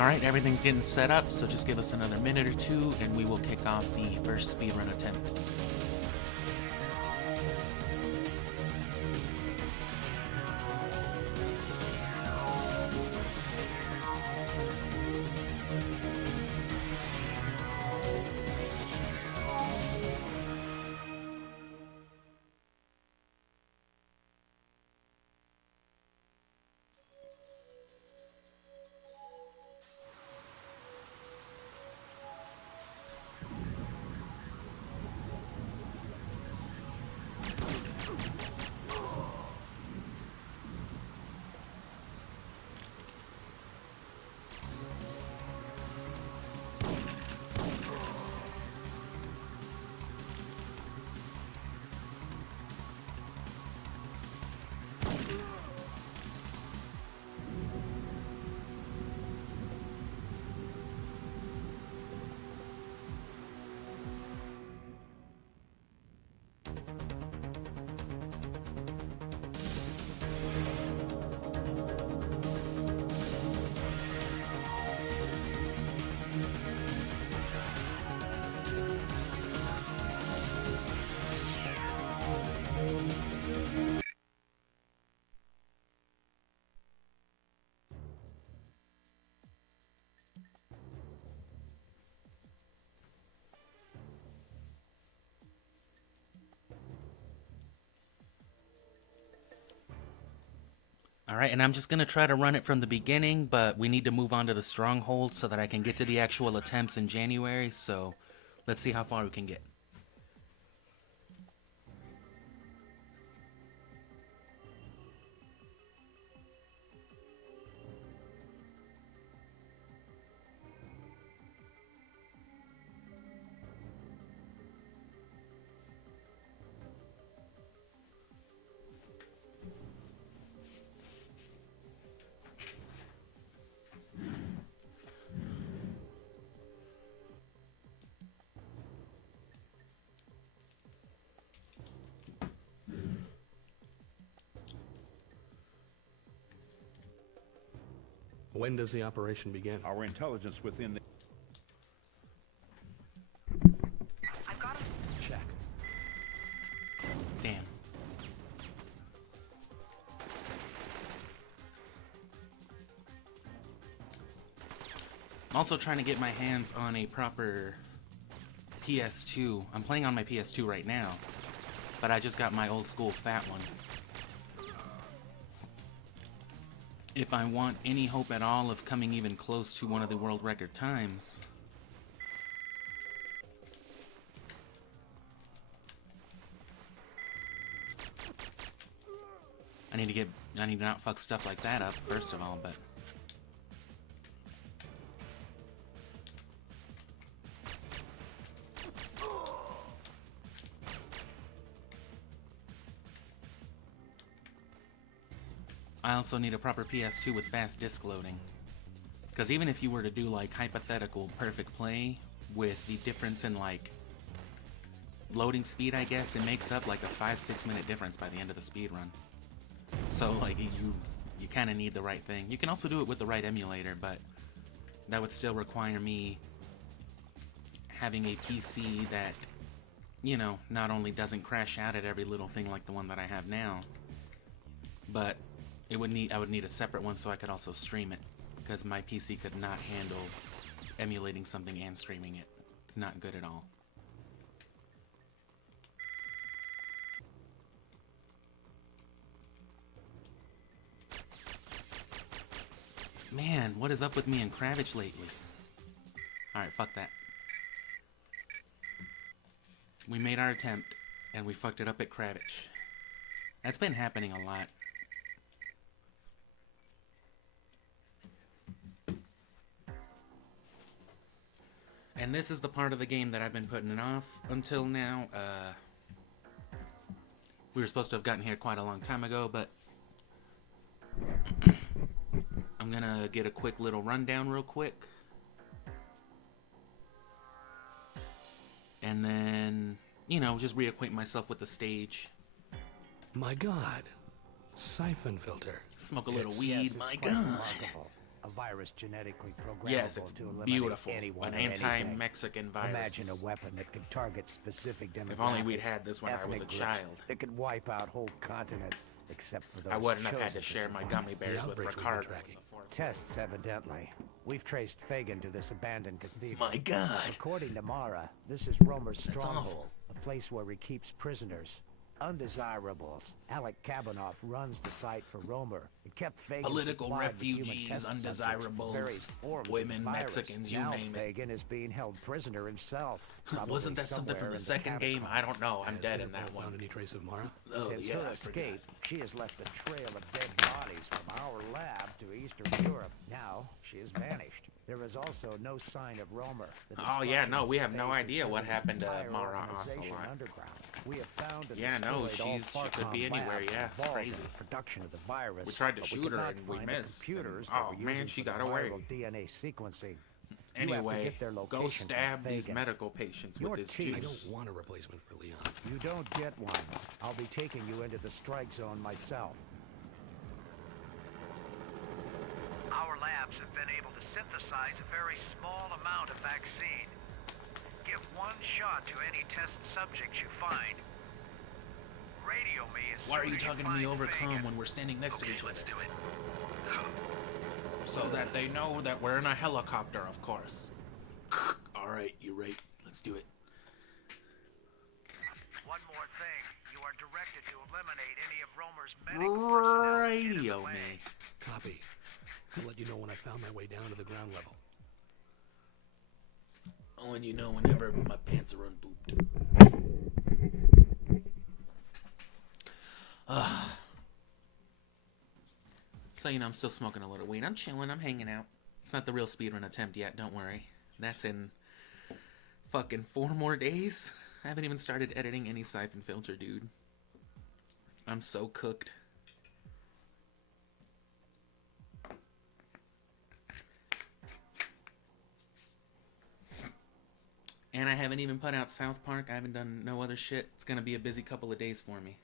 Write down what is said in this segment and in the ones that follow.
Alright, everything's getting set up, so just give us another minute or two and we will kick off the first speedrun attempt. Alright, and I'm just going to try to run it from the beginning, but we need to move on to the stronghold so that I can get to the actual attempts in January, so let's see how far we can get. When does the operation begin? Our intelligence within the... I've got to check. Damn. I'm also trying to get my hands on a proper PS2. I'm playing on my PS2 right now, but I just got my old school fat one. If I want any hope at all of coming even close to one of the world record times, I need to not fuck stuff like that up, first of all, but I also need a proper PS2 with fast disk loading. Because even if you were to do like hypothetical perfect play with the difference in like loading speed, I guess, it makes up like a 5-6 minute difference by the end of the speed run. So like you kind of need the right thing. You can also do it with the right emulator, but that would still require me having a PC that, you know, not only doesn't crash out at every little thing like the one that I have now, but I would need a separate one so I could also stream it, because my PC could not handle emulating something and streaming it. It's not good at all. Man, what is up with me and Kravitz lately? Alright, fuck that. We made our attempt, and we fucked it up at Kravitz. That's been happening a lot. And this is the part of the game that I've been putting off until now. We were supposed to have gotten here quite a long time ago, but I'm gonna get a quick little rundown real quick. And then, you know, just reacquaint myself with the stage. My God. Syphonfilter. Smoke a little weed. My God. A virus genetically programmable Yes, it's to eliminate beautiful. anyone An or anything. anti-Mexican virus. Imagine a weapon that could target specific demographics. If only we'd had this when I was a ethnic groups, child. that could wipe out whole continents, except for those I wouldn't have had chosen to share my survive. gummy bears with outbreaks we've been Ricardo. tracking. Tests, evidently. We've traced Fagin to this abandoned cathedral. My God. According to Mara, this is Romer's That's stronghold, awful. a place where he keeps prisoners. Undesirables. Alec Kabanoff runs the site for Romer. It kept Fagin Political supplied with human refugees, test subjects for undesirables, various forms of women, the virus. Mexicans, you now name it. Fagin is being held prisoner himself. Wasn't that something from the second game? I don't know. I'm Has dead in Interpol that one. found any trace of Mara? Oh, Since yeah, her I forgot. escape, she has left a trail of dead bodies from our lab to Eastern Europe. Now, she has vanished. There is also no sign of Romer. The Oh, yeah, destruction no, of we the have no base has idea what driven happened to entire Mara organization Ocelot. underground. We have found and Yeah, no, destroyed all she could Farcom be anywhere, labs yeah, it's involved in crazy. the production of the virus. We tried to but shoot could her not and we find the missed. computers And- that oh, were man, using she for got the away. viral DNA sequencing. You have to Anyway, get their go location from stab these Fagin. medical patients Your with this chief- I juice. don't want a replacement for Leon. You don't get one. I'll be taking you into the strike zone myself. Our labs have been able to synthesize a very small amount of vaccine. Give one shot to any test subjects you find. Radio me as Why are soon you as talking to find me over comm Fagin. when we're standing next to Okay, each let's other? do it. So that they know that we're in a helicopter, of course. Alright, you're right. Let's do it. One more thing. You are directed to eliminate any of Romer's medical personnel to get in the Radio way. me. Copy. I'll let you know when I found my way down to the ground level. I'll let you know whenever my pants are unbooped. So, you know, I'm still smoking a little weed. I'm chilling. I'm hanging out. It's not the real speedrun attempt yet. Don't worry. That's in fucking 4 more days. I haven't even started editing any Syphonfilter, dude. I'm so cooked. And I haven't even put out South Park. I haven't done no other shit. It's gonna be a busy couple of days for me.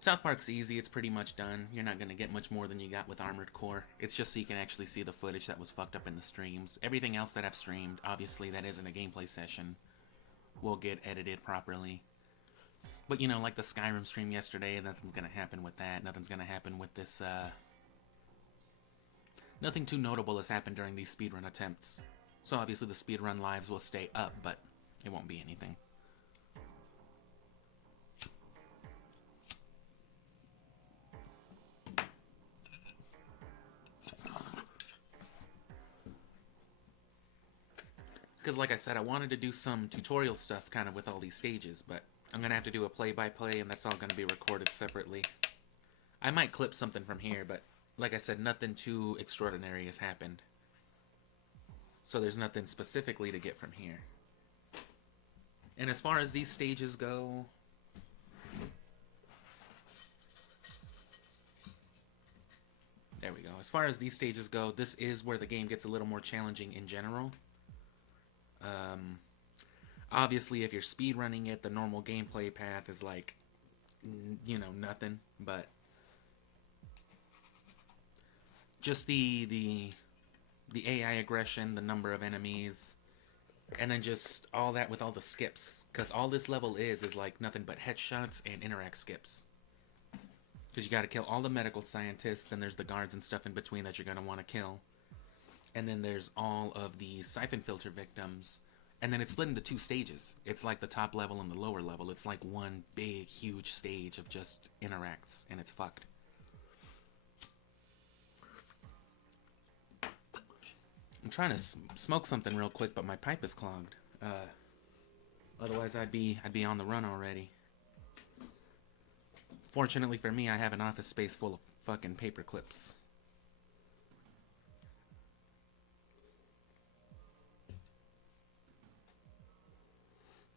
South Park's easy. It's pretty much done. You're not gonna get much more than you got with Armored Core. It's just so you can actually see the footage that was fucked up in the streams. Everything else that I've streamed, obviously that isn't a gameplay session, will get edited properly. But, you know, like the Skyrim stream yesterday, nothing's gonna happen with that. Nothing's gonna happen with this, Nothing too notable has happened during these speedrun attempts. So obviously the speedrun lives will stay up, but it won't be anything. Because like I said, I wanted to do some tutorial stuff kind of with all these stages, but I'm going to have to do a play-by-play, and that's all going to be recorded separately. I might clip something from here, but like I said, nothing too extraordinary has happened. So there's nothing specifically to get from here. And as far as these stages go... There we go. As far as these stages go, this is where the game gets a little more challenging in general. Obviously, if you're speedrunning it, the normal gameplay path is like, you know, nothing. But just the AI aggression, the number of enemies, and then just all that with all the skips. Because all this level is like nothing but headshots and interact skips. Because you got to kill all the medical scientists, then there's the guards and stuff in between that you're going to want to kill. And then there's all of the Syphonfilter victims. And then it's split into 2 stages. It's like the top level and the lower level. It's like one big, huge stage of just interacts, and it's fucked. I'm trying to smoke something real quick, but my pipe is clogged. Otherwise, I'd be on the run already. Fortunately for me, I have an office space full of fucking paper clips.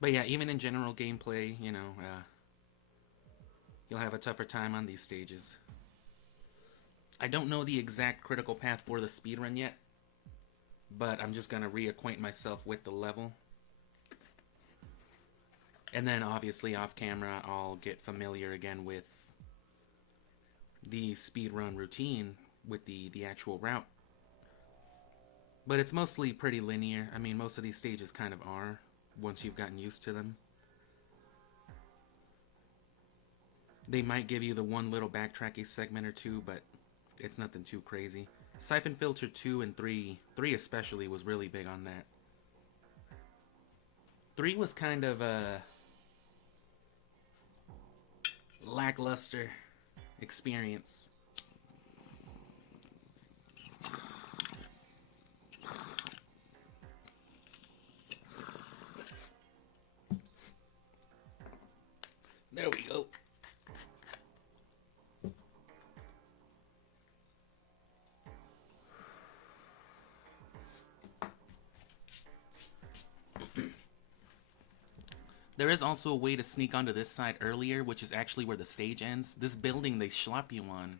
But yeah, even in general gameplay, you know, you'll have a tougher time on these stages. I don't know the exact critical path for the speedrun yet, but I'm just going to reacquaint myself with the level. And then obviously off camera, I'll get familiar again with the speedrun routine with the actual route. But it's mostly pretty linear. I mean, most of these stages kind of are, once you've gotten used to them. They might give you the one little backtracky segment or two, but it's nothing too crazy. Syphonfilter 2 and 3 especially was really big on that. 3 was kind of a lackluster experience. There we go. There is also a way to sneak onto this side earlier, which is actually where the stage ends. This building they schlop you on,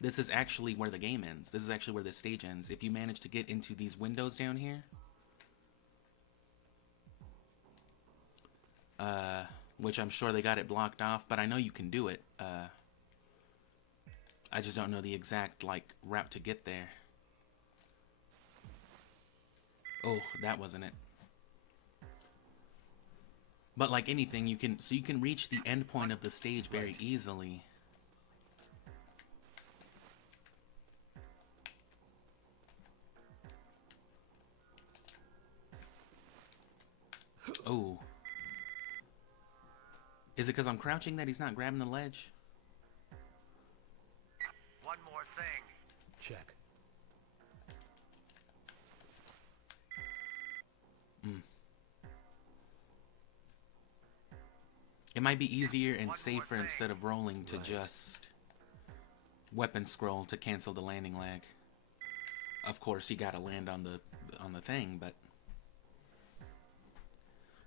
this is actually where the game ends. This is actually where the stage ends. If you manage to get into these windows down here, which I'm sure they got it blocked off, but I know you can do it. I just don't know the exact, like, route to get there. Oh, that wasn't it. But like anything, you can reach the end point of the stage very easily. Oh. Is it because I'm crouching that he's not grabbing the ledge? One more thing. Check. It might be easier and safer instead of rolling to just weapon scroll to cancel the landing lag. Of course, you gotta land on the thing,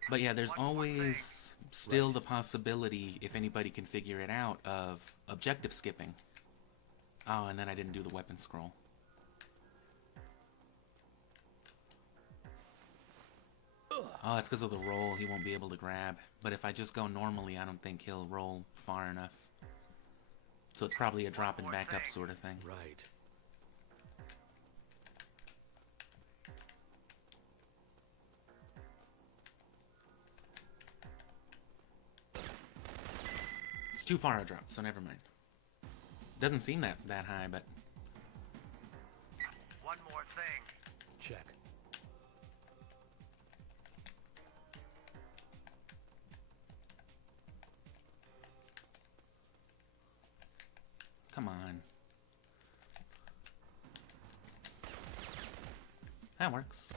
but yeah, there's always still the possibility, if anybody can figure it out, of objective skipping. Oh, and then I didn't do the weapon scroll. Oh, it's because of the roll. He won't be able to grab. But if I just go normally, I don't think he'll roll far enough. So it's probably a drop and back up sort of thing. Right. It's too far a drop, so never mind. Doesn't seem that high, but... One more thing. Check. Come on. That works.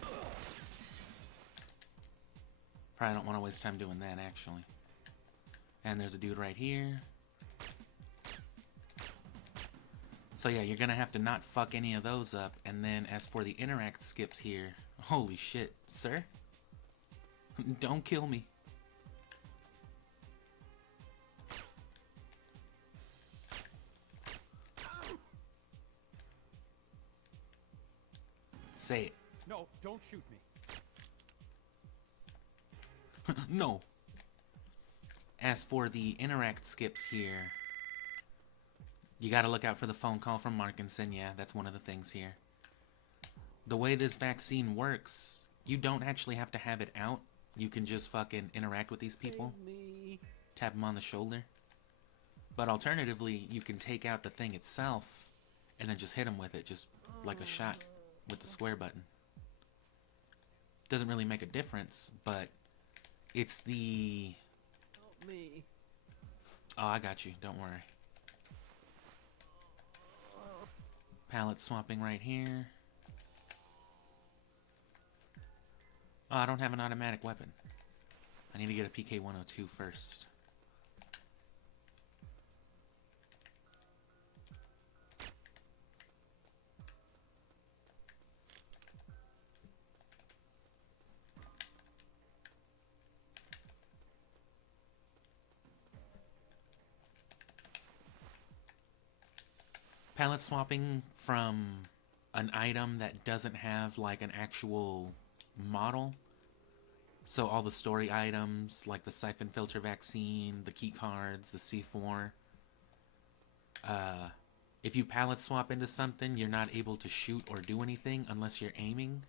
Probably don't want to waste time doing that, actually. And there's a dude right here. So yeah, you're gonna have to not fuck any of those up. And then as for the interact skips here, holy shit, sir. Don't kill me. Say it. No, don't shoot me. No. As for the interact skips here, you gotta look out for the phone call from Markinson. Yeah, that's one of the things here. The way this vaccine works, you don't actually have to have it out. You can just fucking interact with these people. Tap them on the shoulder. But alternatively, you can take out the thing itself and then just hit them with it, just like a shot with the square button. Doesn't really make a difference, but it's the... Help me. Oh, I got you. Don't worry. Palette swapping right here. Oh, I don't have an automatic weapon. I need to get a PK-102 first. Palette swapping from an item that doesn't have like an actual model. So all the story items like the Syphonfilter vaccine, the key cards, the C4, If you pallet swap into something, you're not able to shoot or do anything unless you're aiming.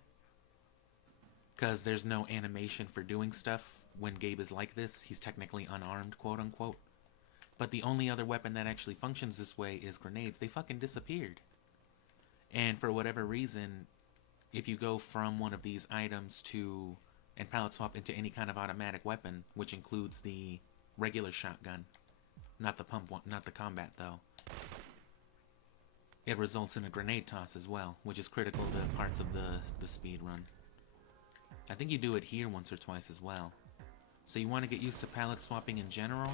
Because there's no animation for doing stuff when Gabe is like this. He's technically unarmed, quote unquote. But the only other weapon that actually functions this way is grenades. They fucking disappeared. And for whatever reason, if you go from one of these items to and pallet swap into any kind of automatic weapon, which includes the regular shotgun, not the pump one, not the combat though, it results in a grenade toss as well, which is critical to parts of the speed run. I think you do it here once or twice as well. So you want to get used to pallet swapping in general.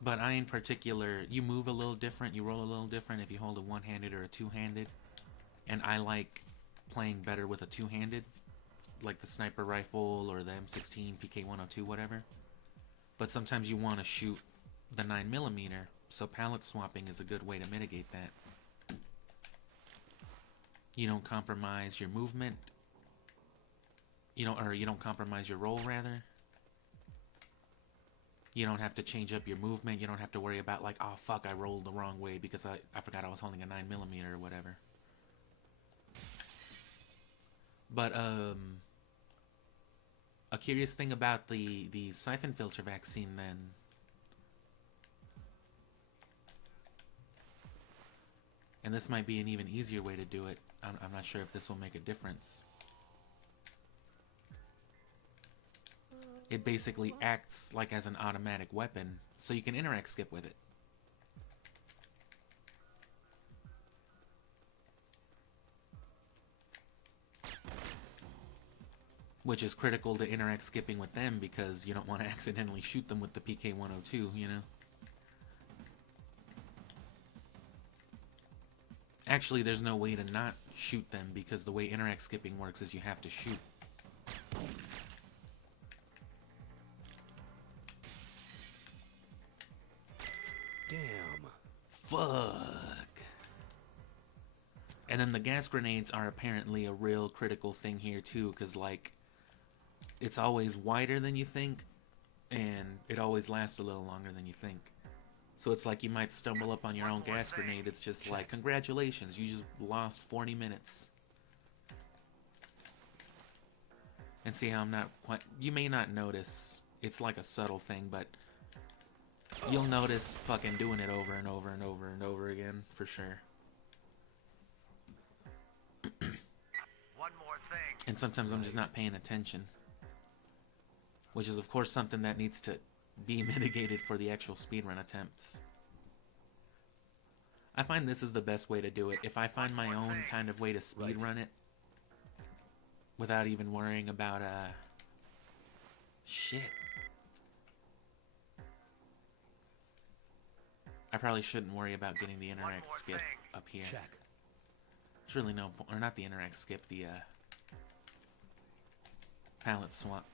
But I in particular, you move a little different, you roll a little different if you hold a one-handed or a two-handed. And I like playing better with a two-handed, like the sniper rifle or the M16, PK-102, whatever. But sometimes you want to shoot the 9mm, so pallet swapping is a good way to mitigate that. You don't compromise your movement. You don't compromise your roll, rather. You don't have to change up your movement. You don't have to worry about like, oh fuck, I rolled the wrong way because I forgot I was holding a 9mm or whatever. But a curious thing about the Syphonfilter vaccine then, and this might be an even easier way to do it. I'm not sure if this will make a difference. It basically acts like as an automatic weapon, so you can interact skip with it. Which is critical to interact skipping with them because you don't want to accidentally shoot them with the PK-102, you know? Actually, there's no way to not shoot them because the way interact skipping works is you have to shoot. Damn. Fuck. And then the gas grenades are apparently a real critical thing here too, because like, it's always wider than you think, and it always lasts a little longer than you think. So it's like you might stumble up on your own gas grenade. It's just like, congratulations, you just lost 40 minutes. And see how I'm not quite... You may not notice. It's like a subtle thing, but you'll notice fucking doing it over and over and over and over again, for sure. One more thing. And sometimes I'm just not paying attention. Which is, of course, something that needs to be mitigated for the actual speedrun attempts. I find this is the best way to do it. If I find my own kind of way to speedrun it, without even worrying about, shit. I probably shouldn't worry about getting the interact skip up here. Check. There's really no... Or not the interact skip, the, pallet swap.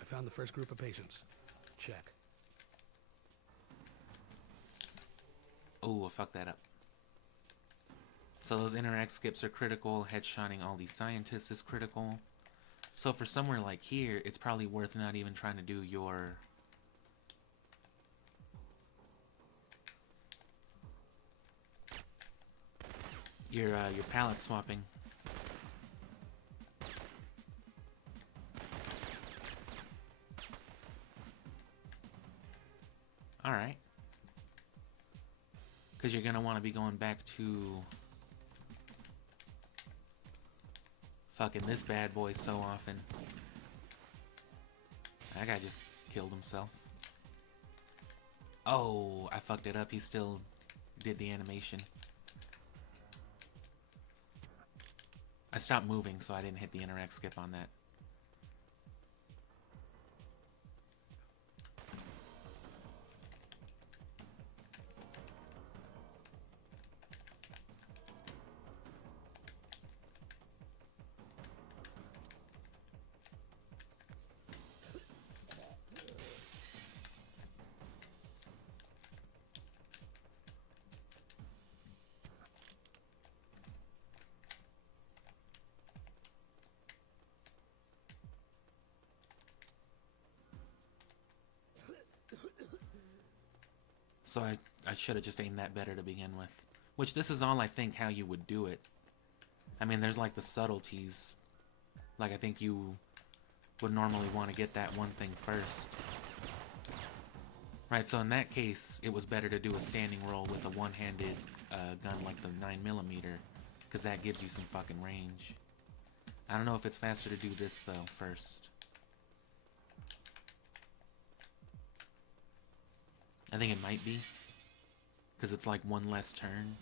I found the first group of patients. Check. Oh, I fucked that up. So those interact skips are critical. Headshotting all these scientists is critical. So for somewhere like here, it's probably worth not even trying to do your... Your pallet swapping. Alright. Because you're going to want to be going back to fucking this bad boy so often. That guy just killed himself. Oh, I fucked it up. He still did the animation. I stopped moving, so I didn't hit the interact skip on that. So I should have just aimed that better to begin with. Which this is all I think how you would do it. I mean, there's like the subtleties. Like I think you would normally want to get that one thing first. Right, so in that case, it was better to do a standing roll with a one-handed gun like the 9mm, because that gives you some fucking range. I don't know if it's faster to do this, though, first. I think it might be, because it's like one less turn.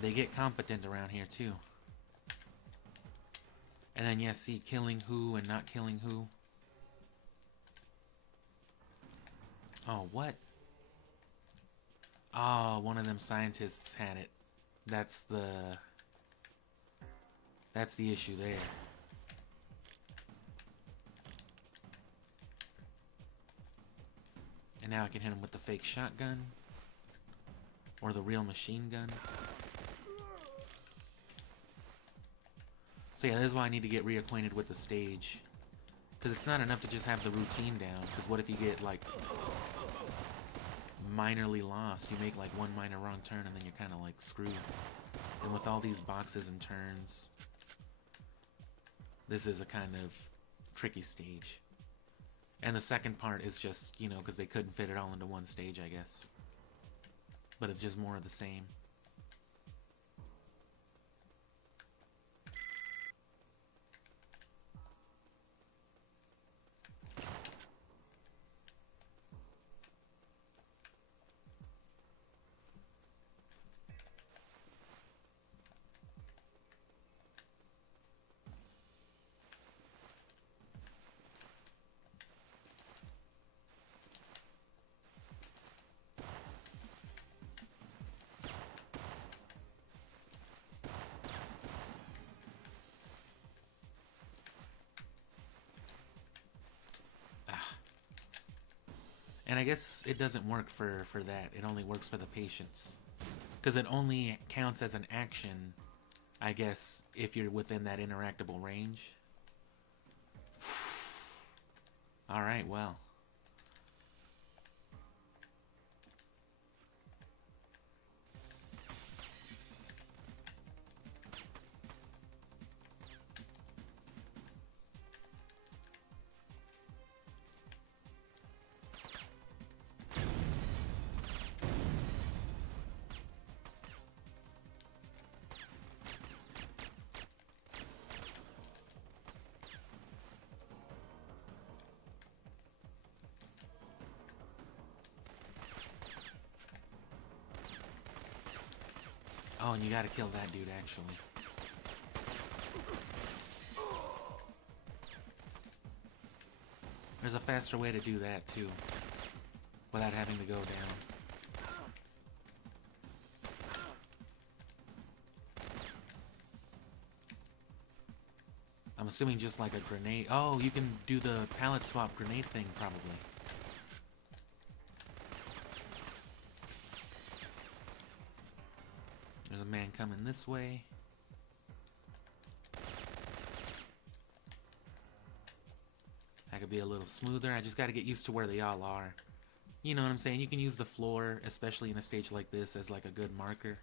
They get competent around here, too. And then, yeah, see, killing who and not killing who. Oh, what? Oh, one of them scientists had it. That's the issue there. And now I can hit him with the fake shotgun. Or the real machine gun. So yeah, this is why I need to get reacquainted with the stage. Because it's not enough to just have the routine down. Because what if you get, like, minorly lost? You make, like, one minor wrong turn and then you're kind of, like, screwed. And with all these boxes and turns, this is a kind of tricky stage. And the second part is just, you know, because they couldn't fit it all into one stage, I guess. But it's just more of the same. And I guess it doesn't work for that. It only works for the patients. Because it only counts as an action, I guess, if you're within that interactable range. Alright, well. Oh, and you gotta kill that dude, actually. There's a faster way to do that, too. Without having to go down. I'm assuming just like a grenade. Oh, you can do the pallet swap grenade thing, probably. There's a man coming this way. That could be a little smoother. I just got to get used to where they all are. You know what I'm saying? You can use the floor, especially in a stage like this, as like a good marker.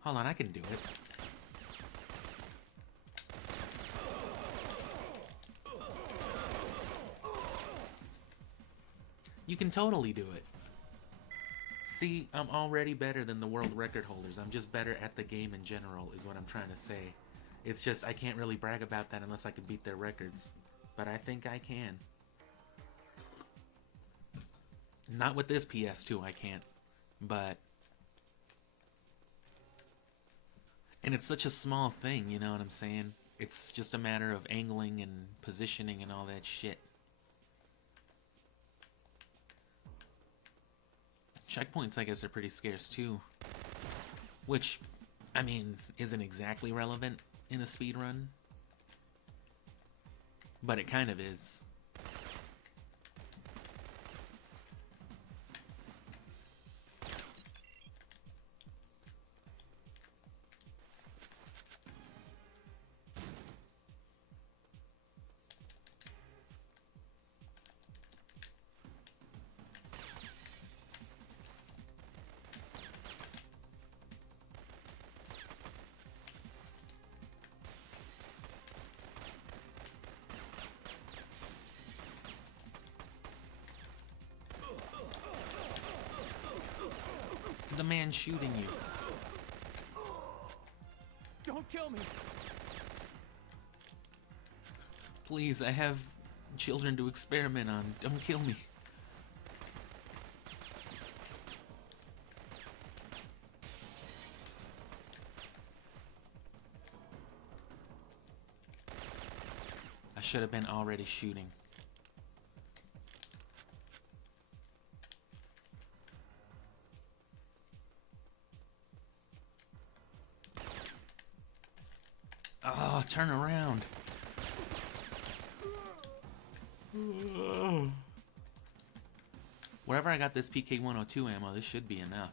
Hold on, I can do it. You can totally do it. See, I'm already better than the world record holders. I'm just better at the game in general, is what I'm trying to say. It's just, I can't really brag about that unless I can beat their records. But I think I can. Not with this PS2, I can't. But... And it's such a small thing, you know what I'm saying? It's just a matter of angling and positioning and all that shit. Checkpoints, I guess, are pretty scarce, too. Which, I mean, isn't exactly relevant in a speedrun. But it kind of is. man shooting you? Don't kill me. Please, I have children to experiment on. Don't kill me. I should have been already shooting. Oh, turn around. Wherever I got this PK-102 ammo, this should be enough.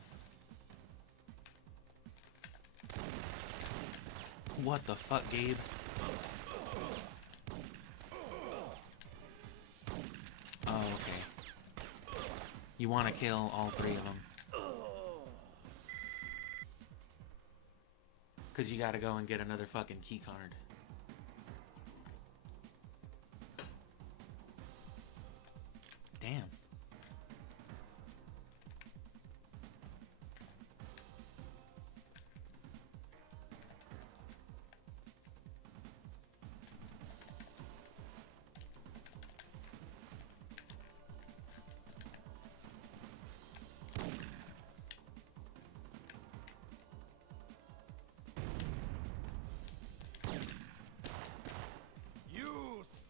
What the fuck, Gabe? Oh, okay. You want to kill all three of them. Because you gotta go and get another fucking key card. Damn.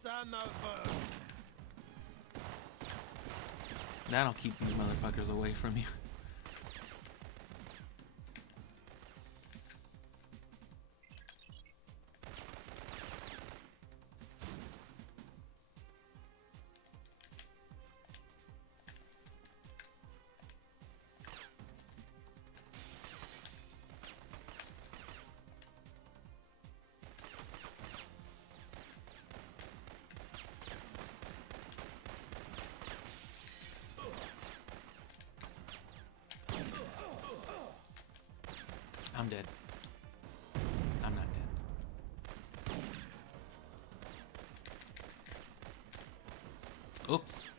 Son of a... That'll keep these motherfuckers away from you. I'm dead. I'm not dead. Oops.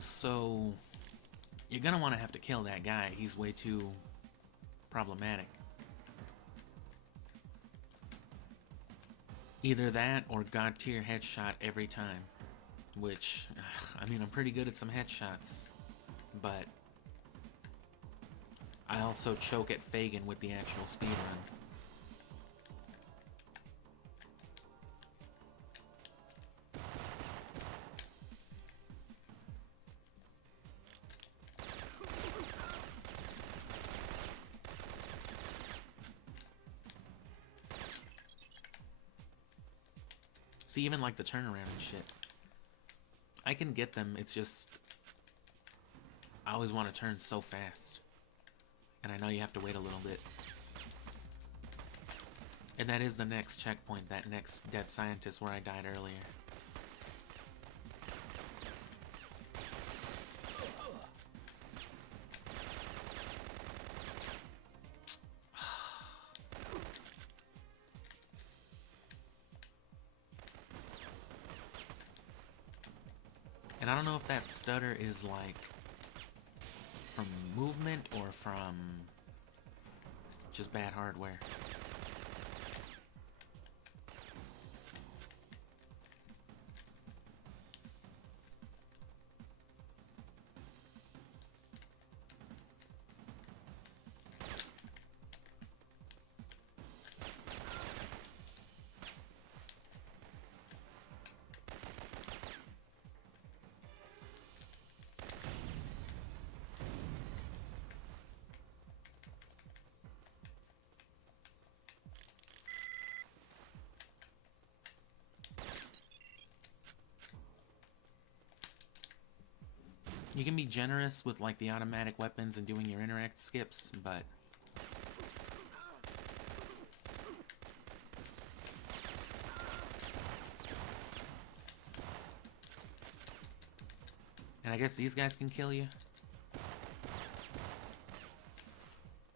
So, you're gonna want to have to kill that guy. He's way too problematic. Either that or God tier headshot every time. Which, I mean, I'm pretty good at some headshots, but I also choke at Fagin with the actual speedrun. See, even like the turnaround and shit. I can get them, it's just I always want to turn so fast. And I know you have to wait a little bit. And that is the next checkpoint, that next dead scientist where I died earlier. And I don't know if that stutter is like from movement or from just bad hardware. You can be generous with like the automatic weapons and doing your interact skips, but and I guess these guys can kill you.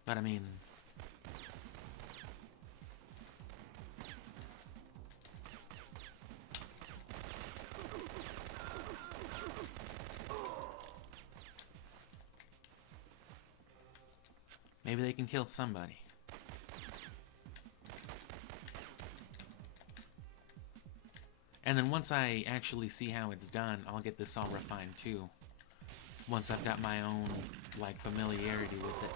But I mean, Maybe they can kill somebody. And then once I actually see how it's done, I'll get this all refined too. Once I've got my own, like, familiarity with it.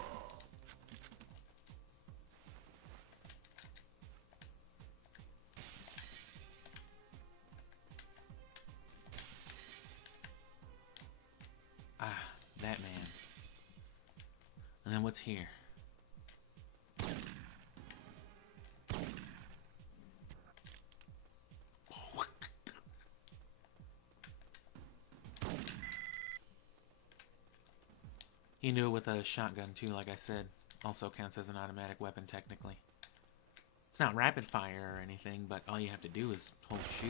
Ah, that man. And then what's here? You can do it with a shotgun too, like I said. Also counts as an automatic weapon technically. It's not rapid fire or anything, but all you have to do is hold shoot.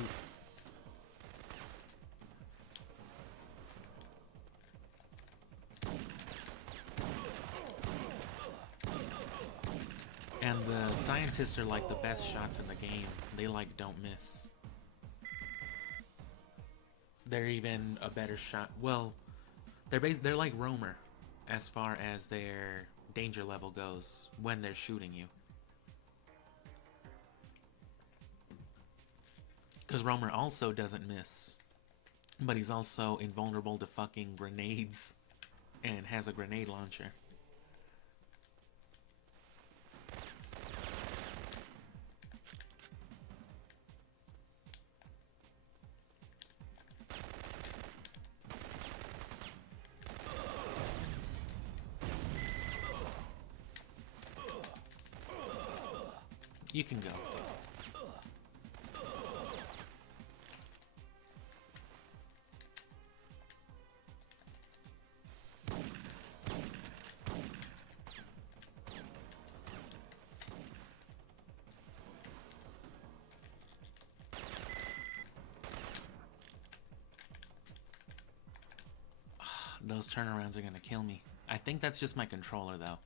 And the scientists are like the best shots in the game. They like don't miss. They're even a better shot. Well, they're like Roamer as far as their danger level goes when they're shooting you. Because Roamer also doesn't miss, but he's also invulnerable to fucking grenades and has a grenade launcher. You can go. Those turnarounds are gonna kill me. I think that's just my controller though.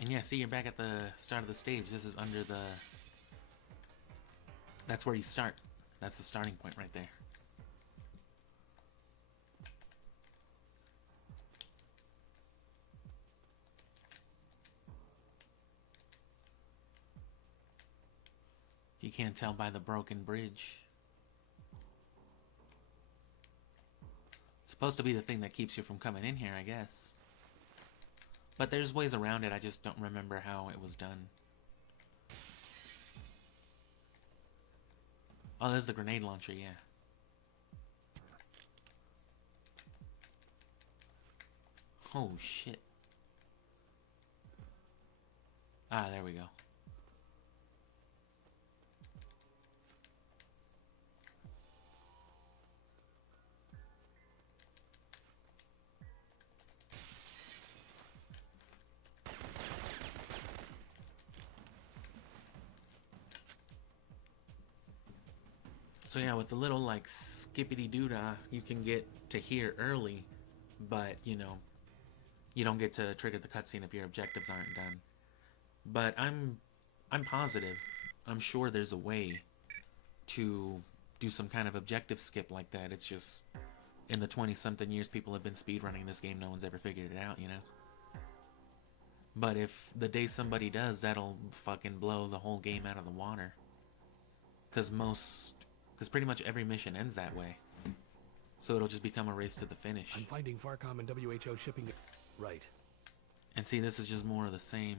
And yeah, see, you're back at the start of the stage. This is under the... That's where you start. That's the starting point right there. You can't tell by the broken bridge. It's supposed to be the thing that keeps you from coming in here, I guess. But there's ways around it, I just don't remember how it was done. Oh, there's the grenade launcher, yeah. Oh, shit. Ah, there we go. So yeah, with the little like skippity doodah, you can get to here early, but you know, you don't get to trigger the cutscene if your objectives aren't done. But I'm positive. I'm sure there's a way to do some kind of objective skip like that. It's just in the 20-something years people have been speedrunning this game, no one's ever figured it out, you know? But if the day somebody does, that'll fucking blow the whole game out of the water. Because pretty much every mission ends that way. So it'll just become a race to the finish. I'm finding Farcom and WHO shipping... Right. And see, this is just more of the same.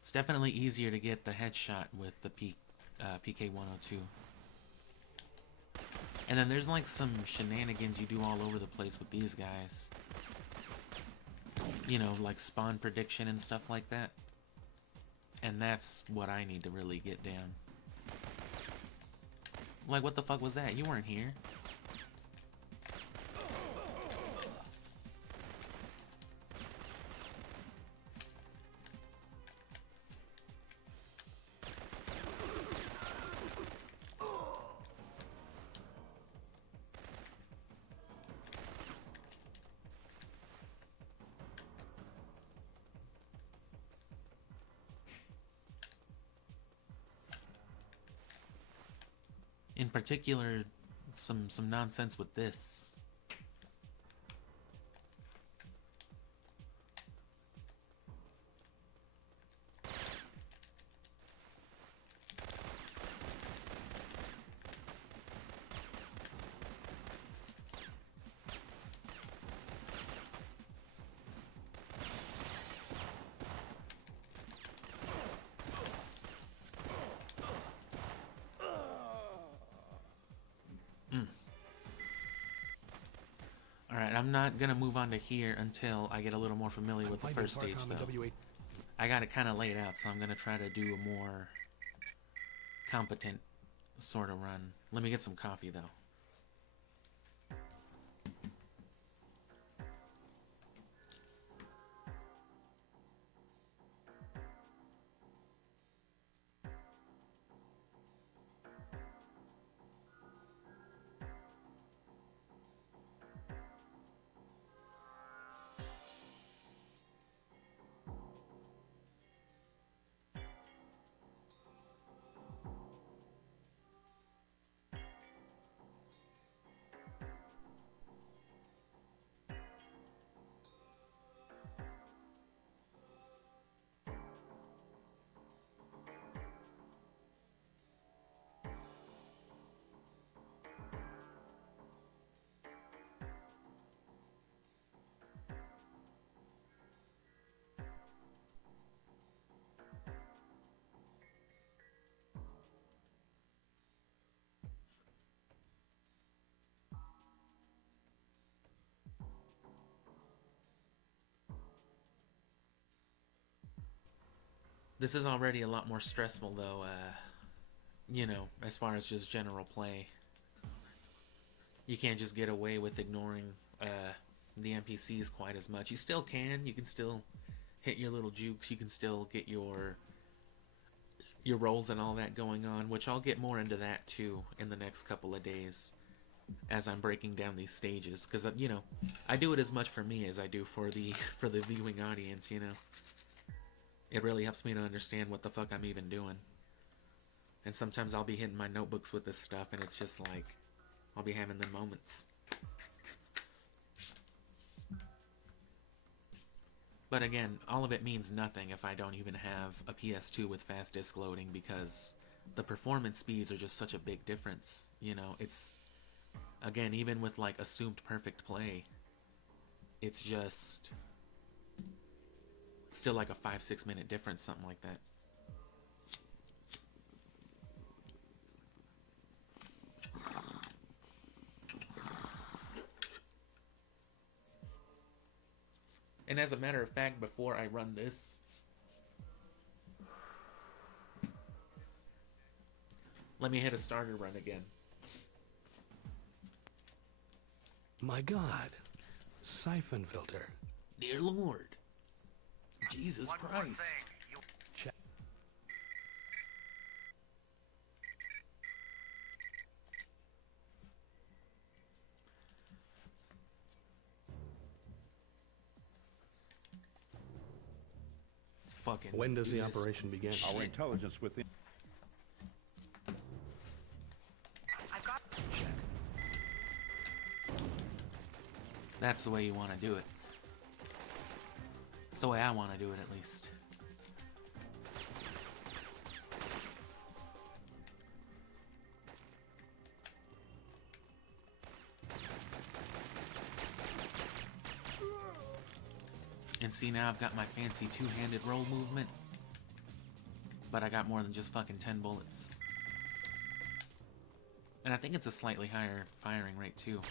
It's definitely easier to get the headshot with the PK-102. And then there's like some shenanigans you do all over the place with these guys. you know, like spawn prediction and stuff like that. And that's what I need to really get down. Like, what the fuck was that? You weren't here. In particular, some nonsense with this. Alright, I'm not gonna move on to here until I get a little more familiar with the first stage, though. I got it kind of laid out, so I'm gonna try to do a more competent sort of run. Let me get some coffee, though. This is already a lot more stressful, though, you know, as far as just general play. You can't just get away with ignoring the NPCs quite as much. You still can. You can still hit your little jukes. You can still get your rolls and all that going on, which I'll get more into that, too, in the next couple of days as I'm breaking down these stages. Because, you know, I do it as much for me as I do for the viewing audience, you know. It really helps me to understand what the fuck I'm even doing. And sometimes I'll be hitting my notebooks with this stuff, and it's just like, I'll be having them moments. But again, all of it means nothing if I don't even have a PS2 with fast disk loading, because the performance speeds are just such a big difference. You know, it's, again, even with like assumed perfect play, it's just still like a 5-6 minute difference, something like that. And as a matter of fact, before I run this, let me hit a starter run again. My God, Syphonfilter. Dear Lord, Jesus One more Christ. thing. You Check. It's fucking. When does the do this operation begin? shit. Our intelligence within. I've got Check. That's the way you want to do it. It's the way I want to do it, at least. And see, now I've got my fancy two-handed roll movement. But I got more than just fucking 10 bullets. And I think it's a slightly higher firing rate, too.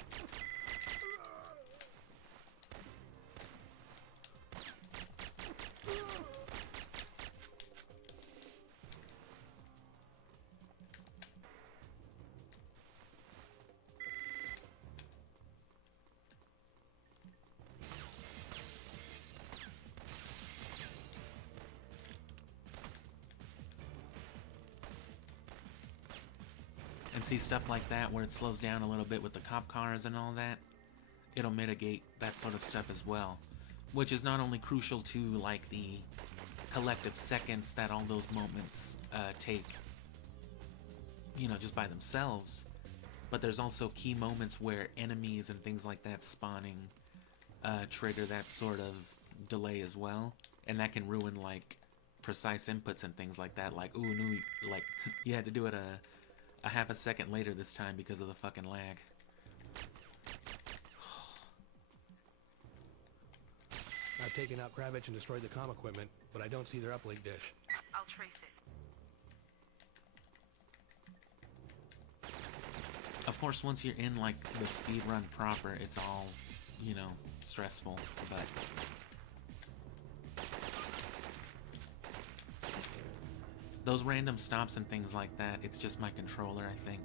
see stuff like that where it slows down a little bit with the cop cars and all that, it'll mitigate that sort of stuff as well. Which is not only crucial to, like, the collective seconds that all those moments take, you know, just by themselves, but there's also key moments where enemies and things like that spawning trigger that sort of delay as well, and that can ruin, like, precise inputs and things like that. Like, ooh, no, like, you had to do it a half a second later this time because of the fucking lag. I've taken out Kravitz and destroyed the comm equipment, but I don't see their uplink dish. I'll trace it. Of course, once you're in, like, the speed run proper, it's all, you know, stressful, but those random stops and things like that, it's just my controller, I think.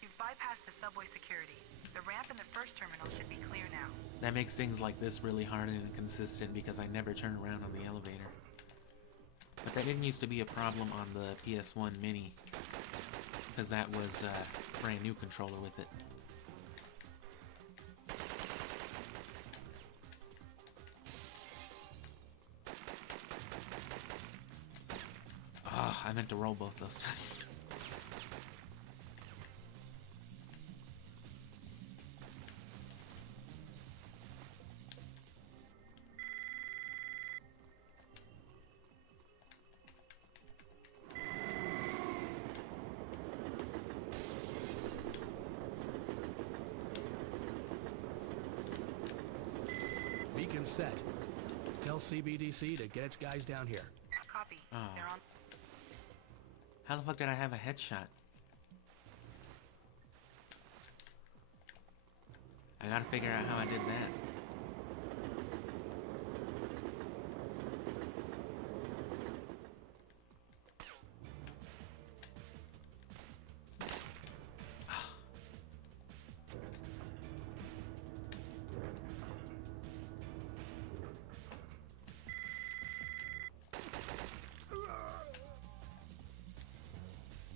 You've bypassed the subway security. The ramp in the first terminal should be clear now. That makes things like this really hard and inconsistent because I never turn around on the elevator. But that didn't used to be a problem on the PS1 Mini, because that was a brand new controller with it. Ah, I meant to roll both those times. Beacon set. Tell CBDC to get its guys down here. Copy. Oh. They're on. How the fuck did I have a headshot? I gotta figure out how I did that.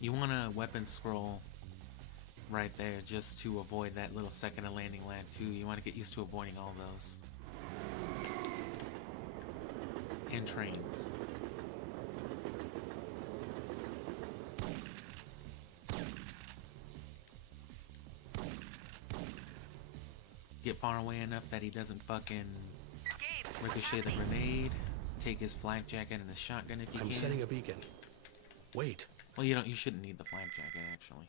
You want a weapon scroll right there just to avoid that little second of landing lag too. You want to get used to avoiding all those. And trains. Get far away enough that he doesn't fucking Gabe, ricochet the grenade. Take his flak jacket and his shotgun if you I'm can. setting a beacon. Wait. Well, you shouldn't need the flak jacket, actually.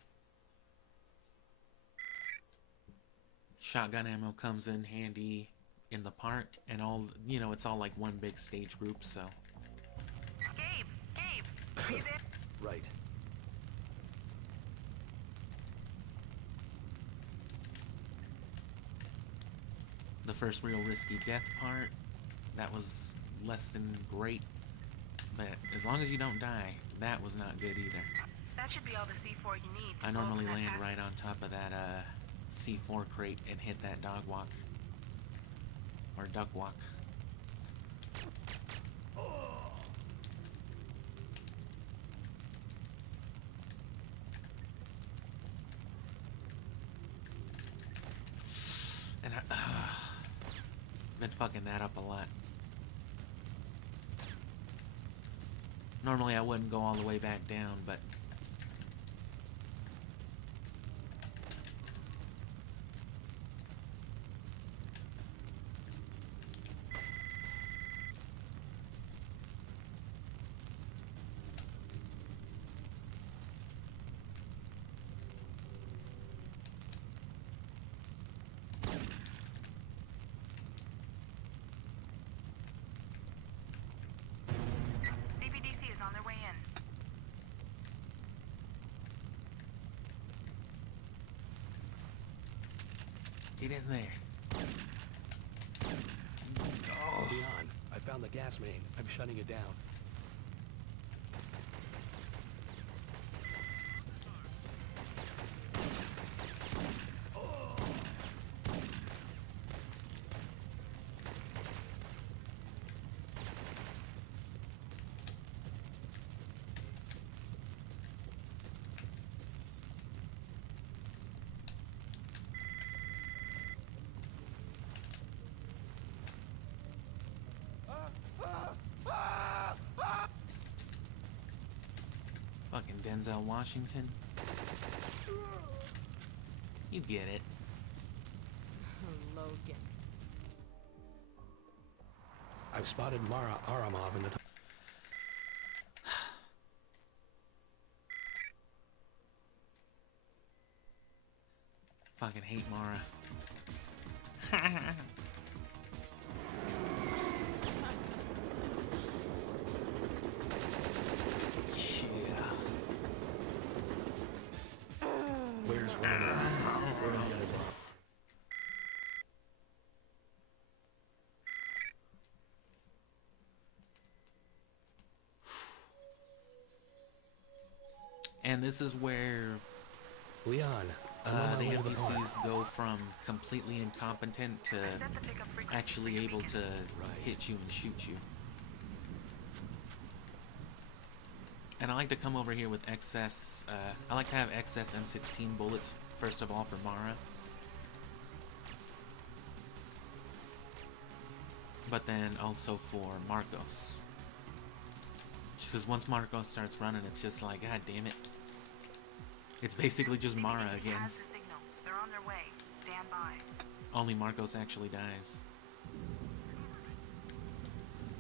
Shotgun ammo comes in handy in the park, and all, you know, it's all like one big stage group, so. Gabe, are you there? Right. The first real risky death part, that was less than great, but as long as you don't die, that was not good either. That should be all the C4 you need. To I blow up normally that land passage. right on top of that C4 crate and hit that dog walk. Or duck walk. And I been fucking that up a lot. Normally I wouldn't go all the way back down, but CBDC is on their way in. get in there. I'll be on. I found the gas main. I'm shutting it down. Fucking Denzel Washington. You get it. Logan. I've spotted Mara Aramov in the... Fucking hate Mara. Where's Roma? Where did he get it from? And this is where Leon. I'm on my the way to the car. NPCs go from completely incompetent to I've set the pickup frequency actually for your able beacon. to hit you and shoot you. And I like to come over here with excess, I like to have excess M16 bullets, first of all, for Mara. But then also for Marcos. Just because once Marcos starts running, it's just like, god damn it. It's basically just Mara CBDC again. has the signal. They're on their way. Stand by. Only Marcos actually dies.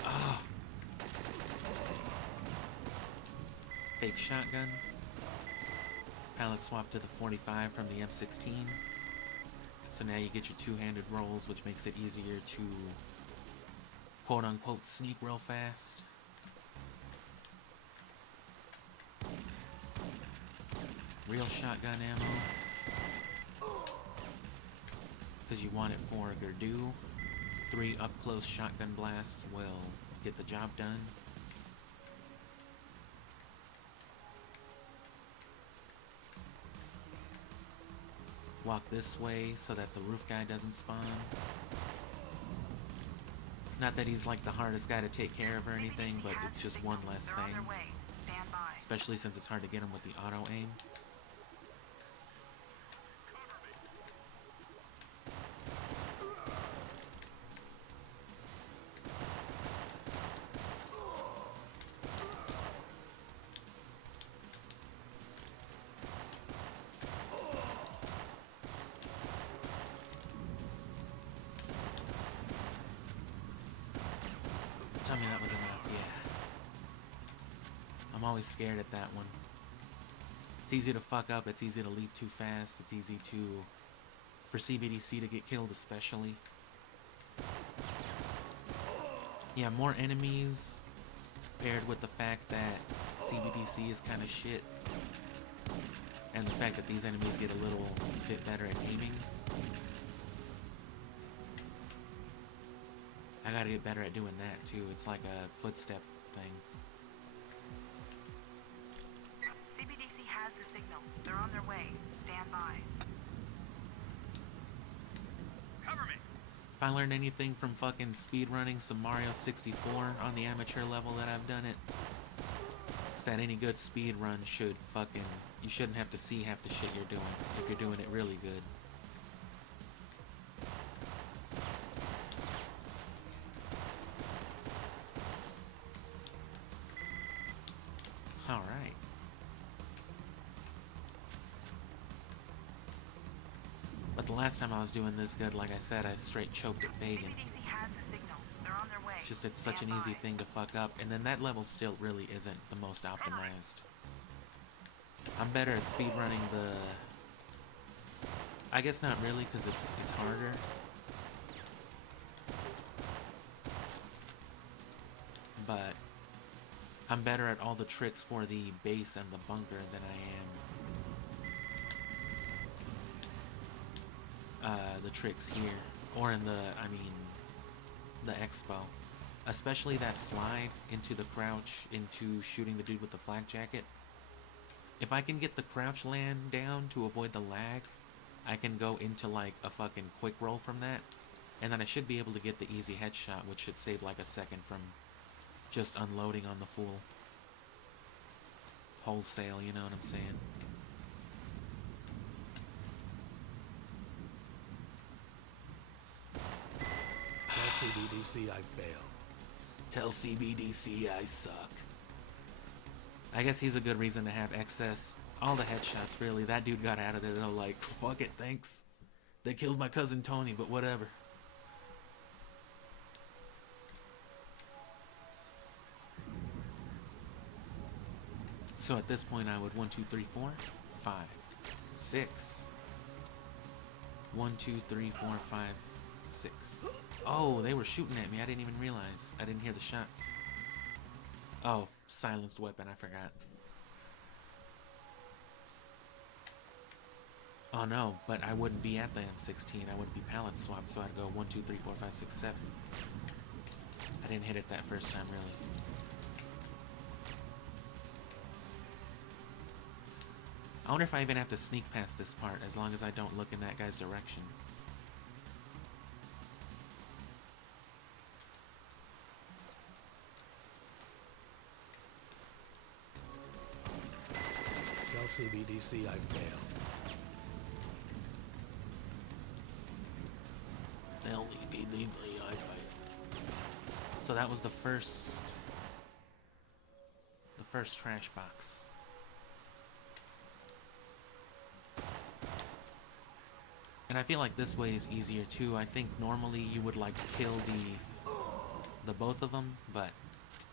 Ah. Fake shotgun. Pallet swap to the 45 from the M16. So now you get your two-handed rolls, which makes it easier to quote-unquote sneak real fast. Real shotgun ammo. Because you want it for Gerdu. 3 up-close shotgun blasts will get the job done. Walk this way so that the roof guy doesn't spawn. Not that he's like the hardest guy to take care of or anything, CBDC but has it's the just signal. one less They're on thing. their way. Stand by. Especially since it's hard to get him with the auto aim. Tell me that was enough, yeah. I'm always scared at that one. It's easy to fuck up, it's easy to leave too fast, it's easy for CBDC to get killed especially. Yeah, more enemies paired with the fact that CBDC is kind of shit. And the fact that these enemies get a little bit better at aiming. I gotta get better at doing that too. It's like a footstep thing. CBDC has the signal. They're on their way. Stand by. Cover me. If I learned anything from fucking speedrunning some Mario 64 on the amateur level that I've done it, it's that any good speedrun should fucking... You shouldn't have to see half the shit you're doing if you're doing it really good. Alright. But the last time I was doing this good, like I said, I straight choked at Fagin. CBDC has the signal. They're on their way. It's just, it's such an Stand easy by. thing to fuck up, and then that level still really isn't the most optimized. I'm better at speedrunning the... I guess not really, because it's harder. But I'm better at all the tricks for the base and the bunker than I am the tricks here, or in the, I mean, the expo. Especially that slide into the crouch, into shooting the dude with the flak jacket. If I can get the crouch land down to avoid the lag, I can go into like a fucking quick roll from that, and then I should be able to get the easy headshot, which should save like a second from just unloading on the fool. Wholesale, you know what I'm saying? Tell CBDC I failed. Tell CBDC I suck. I guess he's a good reason to have excess. All the headshots, really. That dude got out of there, though, like, fuck it, thanks. They killed my cousin Tony, but whatever. So at this point, I would 1, 2, 3, 4, 5, 6. 1, 2, 3, 4, 5, 6. Oh, they were shooting at me. I didn't even realize. I didn't hear the shots. Oh, silenced weapon. I forgot. Oh no, but I wouldn't be at the M16. I would be pallet swapped, so I'd go 1, 2, 3, 4, 5, 6, 7. I didn't hit it that first time, really. I wonder if I even have to sneak past this part, as long as I don't look in that guy's direction. Tell CBDC I failed. So that was the first trash box. And I feel like this way is easier too. I think normally you would like kill the both of them, but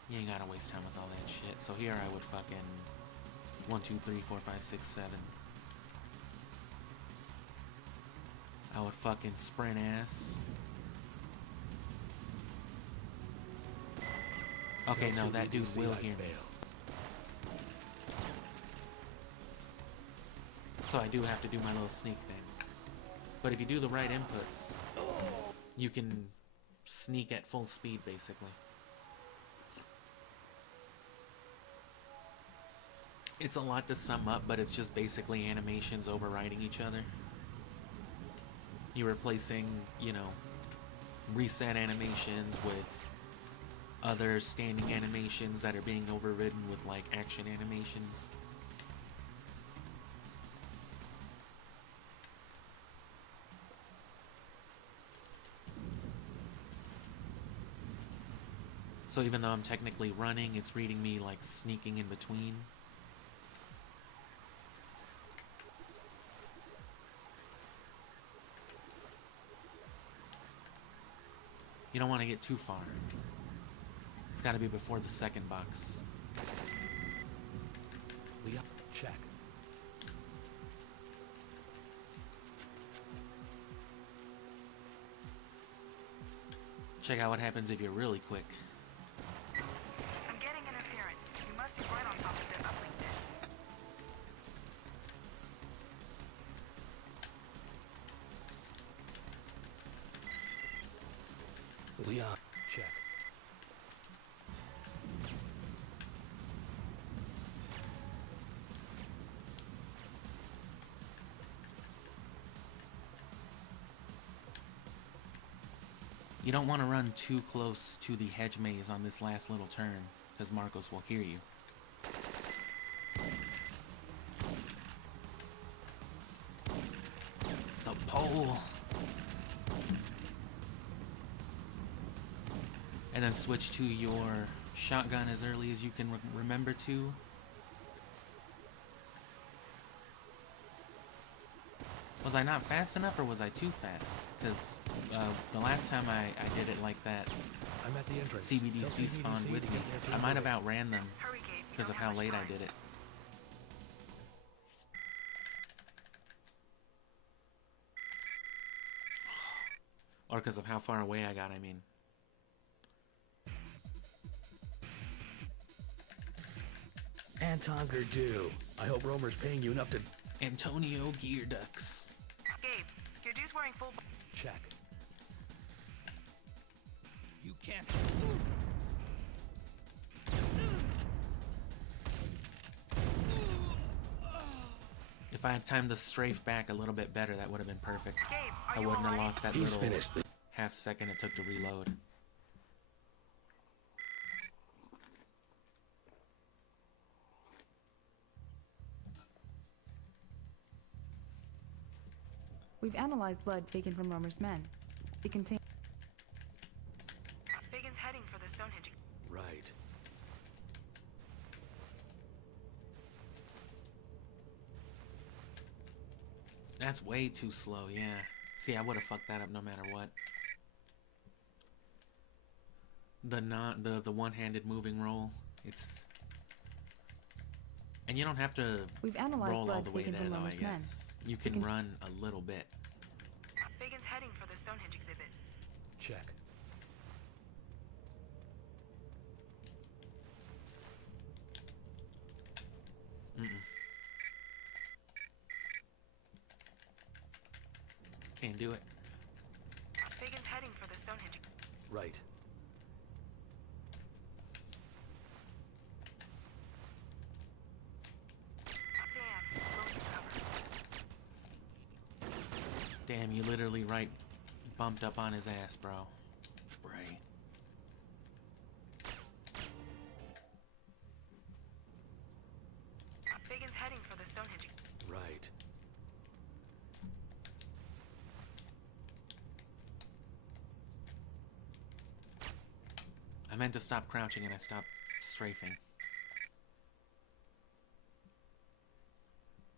you ain't gotta waste time with all that shit. So here I would fucking 1, 2, 3, 4, 5, 6, 7. I would fucking sprint ass. Okay, no, that dude will hear me. So I do have to do my little sneak thing. But if you do the right inputs, you can sneak at full speed, basically. It's a lot to sum up, but it's just basically animations overriding each other. You're replacing, you know, reset animations with other standing animations that are being overridden with, like, action animations. So even though I'm technically running, it's reading me, like, sneaking in between. You don't want to get too far. It's got to be before the second box. Leah, check. Check out what happens if you're really quick. I'm getting interference. You must be right on top of their uplink bit. Leon, check. You don't want to run too close to the hedge maze on this last little turn, because Marcos will hear you. The pole! And then switch to your shotgun as early as you can remember to. Was I not fast enough, or was I too fast? Because the last time I did it like that, I'm at the entrance. CBDC spawned with me. I might have outran them Hurry, Gabe. You because don't of have how much late I time. did it. Or because of how far away I got, I mean. Anton Gerdue. I hope Romer's paying you enough to Antonio Gear Ducks. Gabe, your dude's wearing full... check. You can't. If I had timed the strafe back a little bit better, that would have been perfect. Gabe, I are you wouldn't have alright? lost that He's little finished. half second it took to reload. We've analyzed blood taken from Romer's men. It contains... Biggins heading for the Stonehenge. Right. That's way too slow, yeah. See, I would have fucked that up no matter what. The one-handed moving roll, it's... And you don't have to We've analyzed roll all blood the way taken there, from though, I Romer's men. guess. You can run a little bit. Biggins heading for the Stonehenge exhibit. Check. Can't do it. Biggins heading for the Stonehenge. Right. Damn, loading cover. Damn, you literally bumped up on his ass, bro. Right. Biggins heading for the Stonehenge. Right. I meant to stop crouching and I stopped strafing.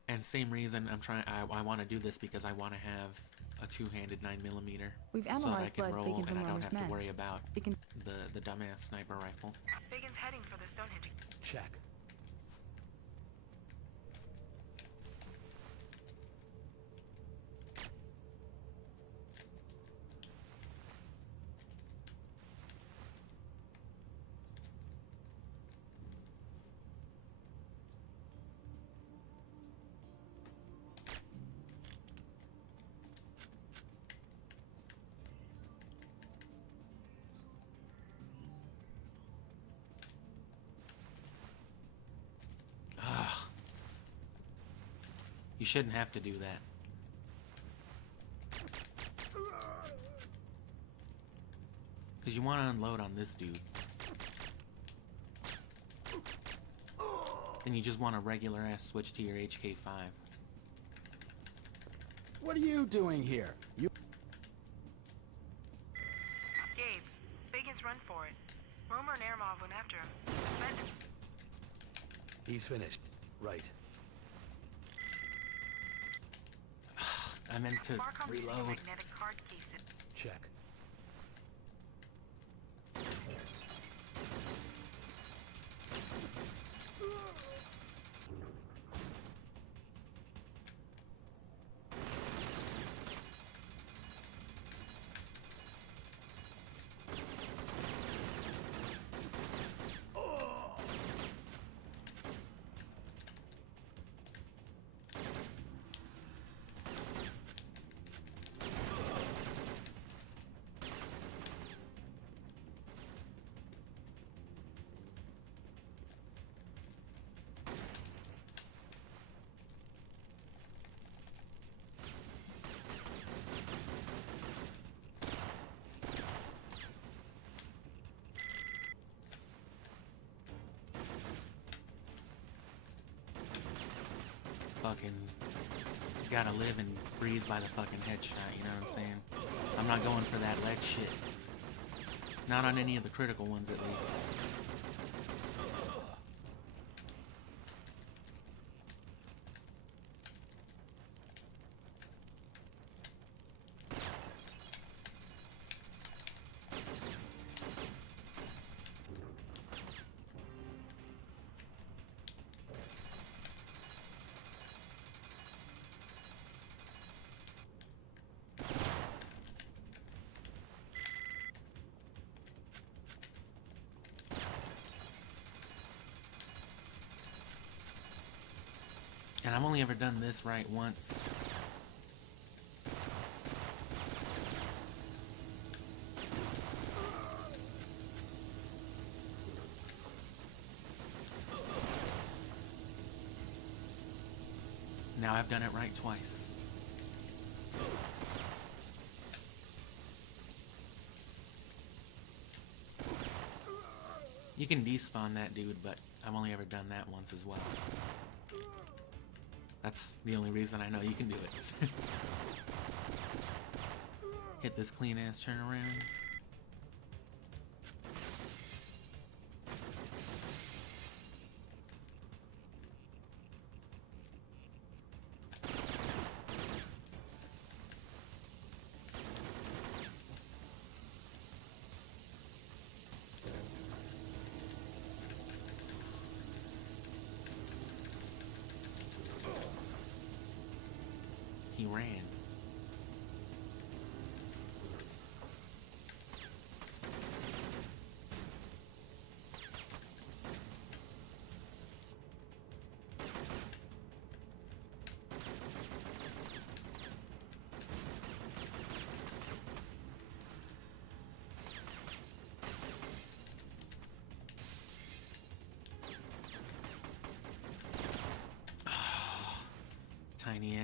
And same reason I want to do this, because I want to have a two-handed 9mm. We've so that I analyzed can blood roll taken and from I don't Romer's have men. to worry about It can... the dumbass sniper rifle. Biggins heading for the Stonehenge. Check. Ugh. You shouldn't have to do that. Because you want to unload on this dude. And you just want a regular ass switch to your HK5. What are you doing here? You... Gabe, Biggins run for it. Romer and Aramov went after him. Defend him. He's finished. Right. I meant to Barcom's using a reload. magnetic card case. Check. Fucking gotta live and breathe by the fucking headshot, you know what I'm saying? I'm not going for that leg shit. Not on any of the critical ones, at least. And I've only ever done this right once. Now I've done it right twice. You can despawn that dude, but I've only ever done that once as well. That's the only reason I know you can do it. Hit this clean ass turnaround.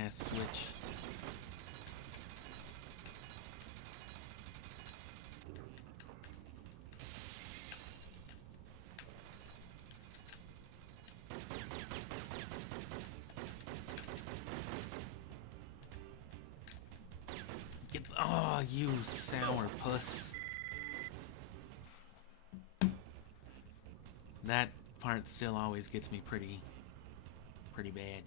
ass switch. Oh, you sour puss. That part still always gets me pretty bad.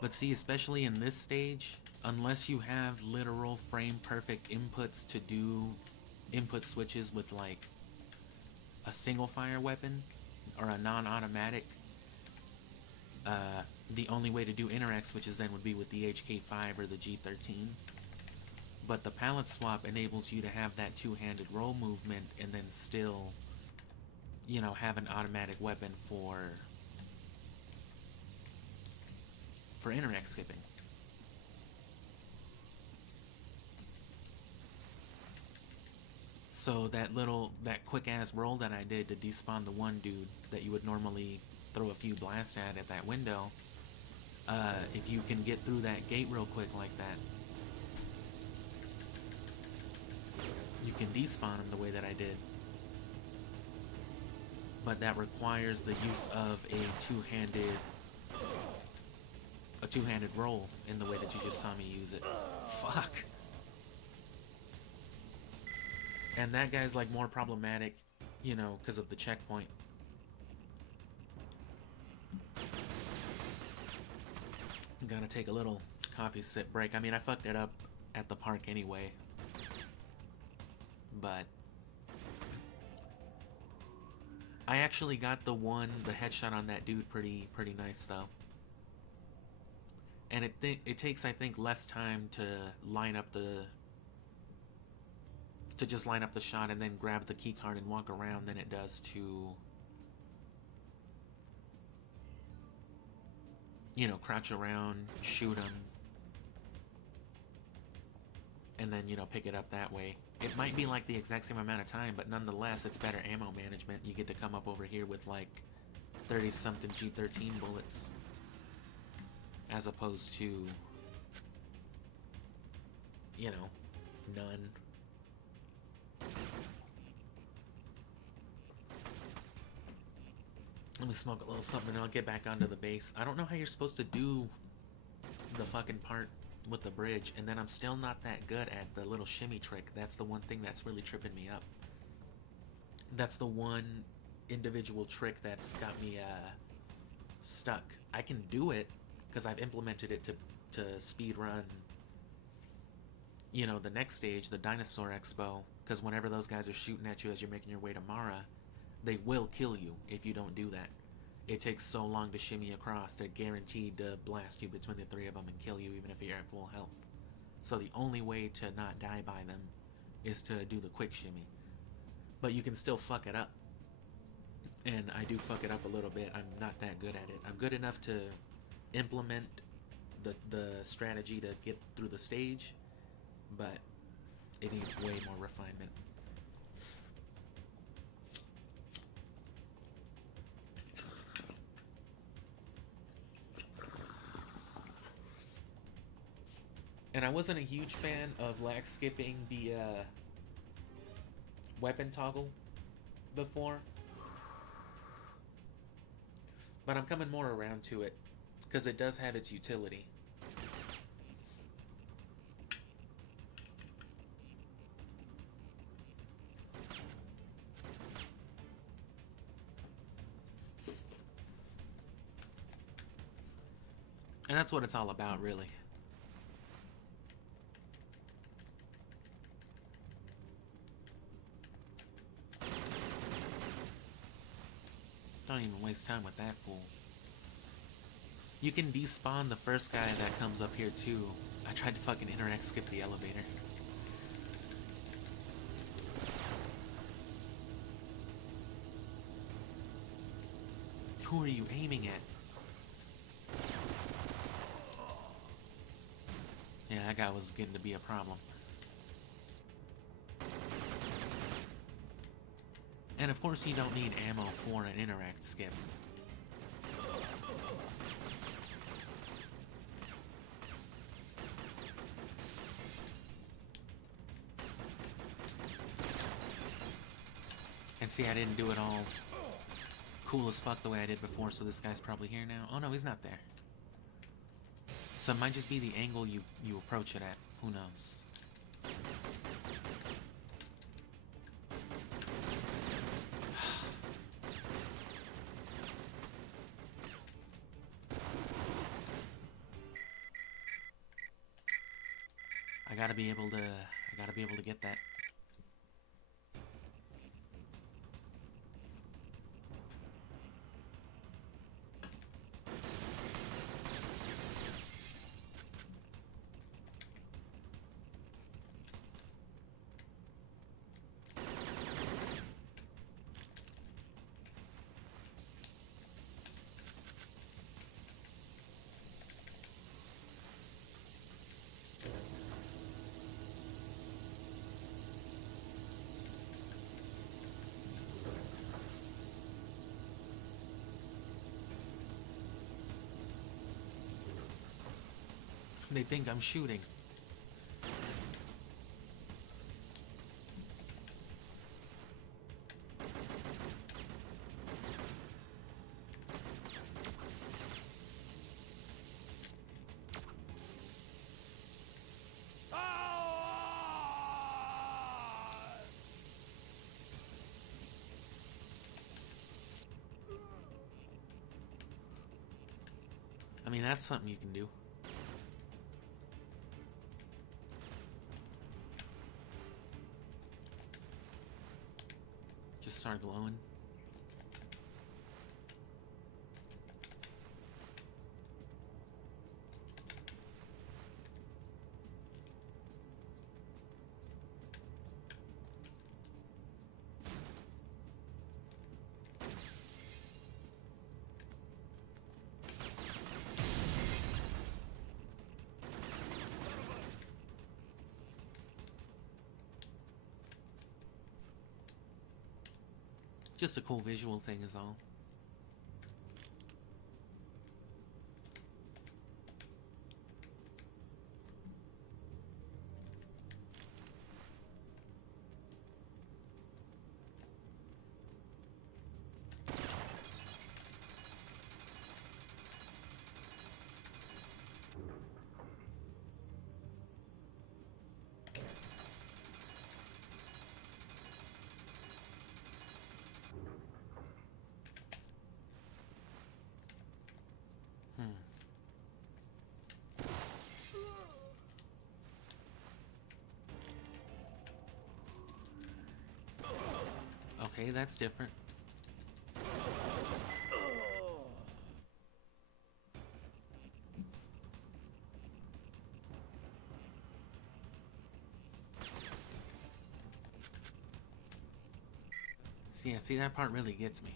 But see, especially in this stage, unless you have literal frame perfect inputs to do input switches with like a single fire weapon or a non-automatic, the only way to do interact switches then would be with the HK5 or the G13. But the palette swap enables you to have that two-handed roll movement and then still, you know, have an automatic weapon for interact skipping. So that quick ass roll that I did to despawn the one dude that you would normally throw a few blasts at that window, if you can get through that gate real quick like that, you can despawn him the way that I did. But that requires the use of a two-handed roll in the way that you just saw me use it. Fuck. And that guy's like more problematic, you know, because of the checkpoint. I'm gonna take a little coffee sip break. I mean, I fucked it up at the park anyway. But I actually got the headshot on that dude pretty nice though. And it takes, I think, less time to just line up the shot and then grab the key card and walk around than it does to, you know, crouch around, shoot him, and then, you know, pick it up that way. It might be like the exact same amount of time, but nonetheless, it's better ammo management. You get to come up over here with like 30-something G13 bullets, as opposed to, you know, none. Let me smoke a little something and I'll get back onto the base. I don't know how you're supposed to do the fucking part with the bridge, and then I'm still not that good at the little shimmy trick. That's the one thing that's really tripping me up. That's the one individual trick that's got me stuck. I can do it because I've implemented it to speed run, you know, the next stage, the Dinosaur Expo, because whenever those guys are shooting at you as you're making your way to Mara, they will kill you if you don't do that. It takes so long to shimmy across, they're guaranteed to blast you between the three of them and kill you even if you're at full health. So the only way to not die by them is to do the quick shimmy. But you can still fuck it up. And I do fuck it up a little bit. I'm not that good at it. I'm good enough to implement the strategy to get through the stage, but it needs way more refinement. And I wasn't a huge fan of lag skipping the weapon toggle before, but I'm coming more around to it because it does have its utility. And that's what it's all about, really. Don't even waste time with that fool. You can despawn the first guy that comes up here too. I tried to fucking interact skip the elevator. Who are you aiming at? Yeah, that guy was getting to be a problem. And of course you don't need ammo for an interact skip. And see, I didn't do it all cool as fuck the way I did before, so this guy's probably here now. Oh no, he's not there. So it might just be the angle you approach it at. Who knows? I gotta be able to get that. They think I'm shooting. I mean, that's something you can do. Just start glowing. Just a cool visual thing is all. Okay, that's different. See, that part really gets me.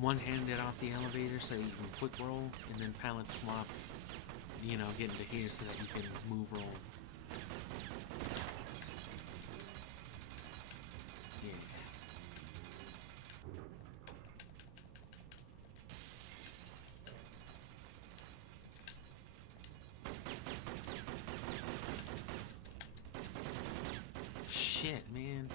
One-handed off the elevator so you can quick roll, and then pallet swap, you know, get into here so that you can move roll. Yeah. Shit, man.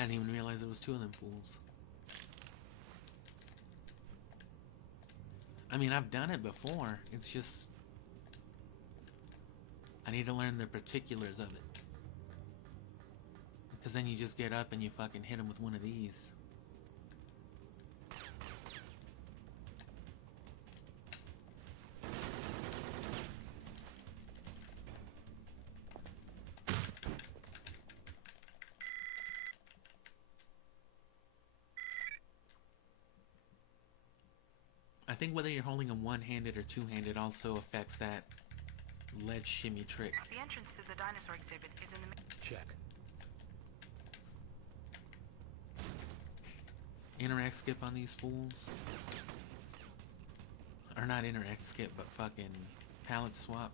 I didn't even realize there was two of them fools. I mean, I've done it before. It's just... I need to learn the particulars of it. Because then you just get up and you fucking hit him with one of these. I think whether you're holding them one-handed or two-handed also affects that ledge shimmy trick. The entrance to the dinosaur exhibit is in the... Check. Interact skip on these fools. Or not interact skip, but fucking palette swap.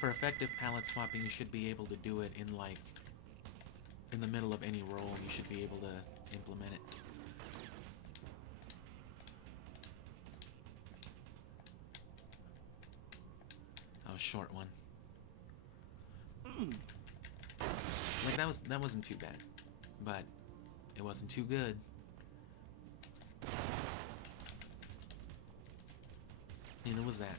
For effective palette swapping, you should be able to do it in like... in the middle of any roll, you should be able to implement it. A short one. Like that wasn't too bad, but it wasn't too good. Neither was that.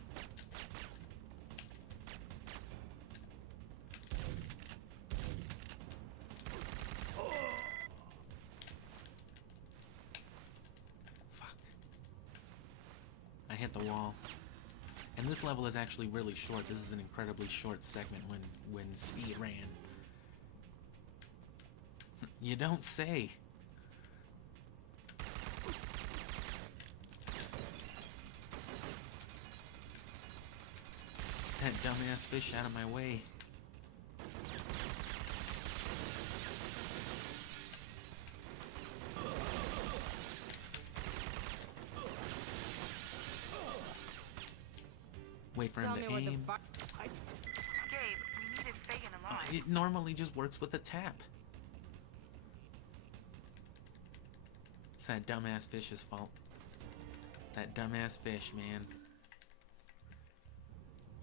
Fuck. I hit the wall. And this level is actually really short. This is an incredibly short segment when speed ran. You don't say. That dumbass fish out of my way. Wait for him to aim. Gabe, we needed Fagin alive. It normally just works with a tap. It's that dumbass fish's fault. That dumbass fish, man.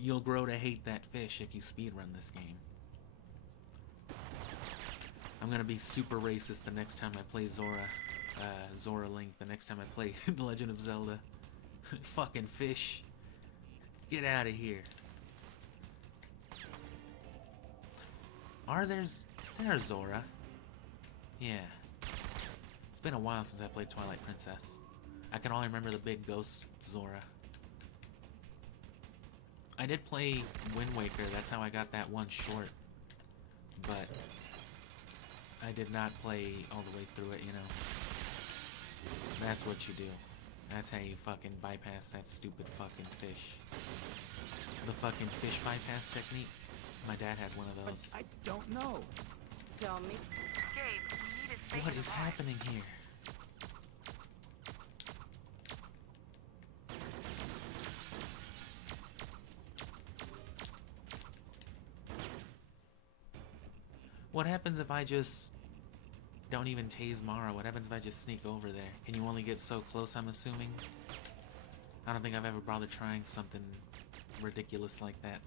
You'll grow to hate that fish if you speedrun this game. I'm gonna be super racist the next time I play Zora Link, the next time I play The Legend of Zelda. Fucking fish. Get out of here. There's Zora. Yeah. It's been a while since I played Twilight Princess. I can only remember the big ghost Zora. I did play Wind Waker, that's how I got that one short. But I did not play all the way through it, you know. That's what you do. That's how you fucking bypass that stupid fucking fish. The fucking fish bypass technique. My dad had one of those. I don't know. Tell me. Gabe, we needed Fagin What is alive. happening here? What happens if I just don't even tase Mara? What happens if I just sneak over there? Can you only get so close, I'm assuming? I don't think I've ever bothered trying something ridiculous like that.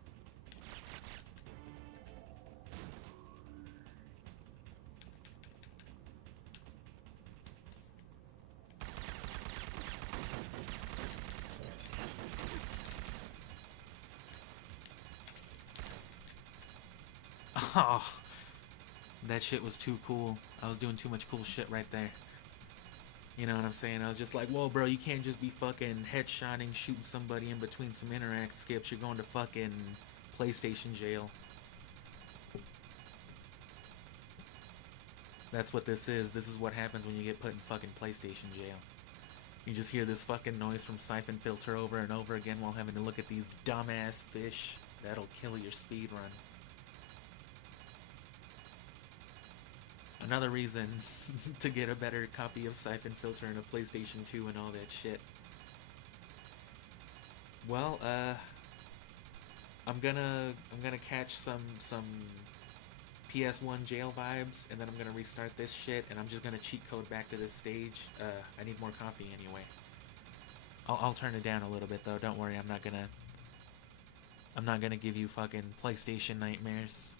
Oh, that shit was too cool. I was doing too much cool shit right there. You know what I'm saying? I was just like, whoa, bro, you can't just be fucking headshotting, shooting somebody in between some interact skips. You're going to fucking PlayStation jail. That's what this is. This is what happens when you get put in fucking PlayStation jail. You just hear this fucking noise from Syphonfilter over and over again while having to look at these dumbass fish. That'll kill your speedrun. Another reason to get a better copy of Syphonfilter and a PlayStation 2 and all that shit. Well, I'm gonna catch some PS1 jail vibes, and then I'm gonna restart this shit, and I'm just gonna cheat code back to this stage. I need more coffee anyway. I'll turn it down a little bit though. Don't worry, I'm not gonna give you fucking PlayStation nightmares.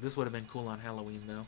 This would have been cool on Halloween, though.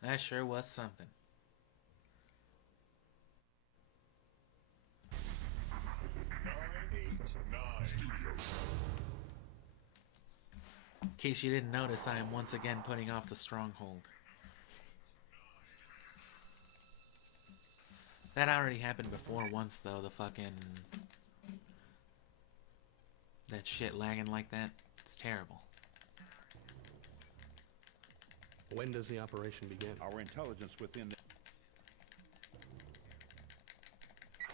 That sure was something. In case you didn't notice, I am once again putting off the stronghold. That already happened before once, though, the fucking... that shit lagging like that. It's terrible. When does the operation begin? Our intelligence within the...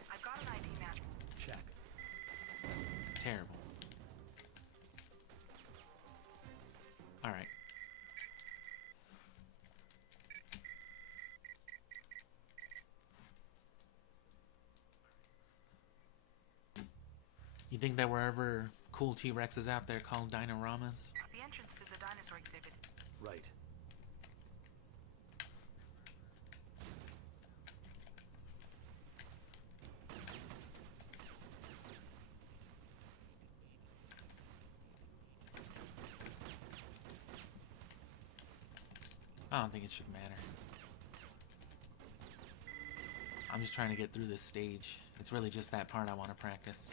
I've got an ID match. Check. Terrible. Alright. You think there were ever cool T-Rexes out there called Dinoramas? The entrance to the dinosaur exhibit. Right. I don't think it should matter. I'm just trying to get through this stage. It's really just that part I want to practice.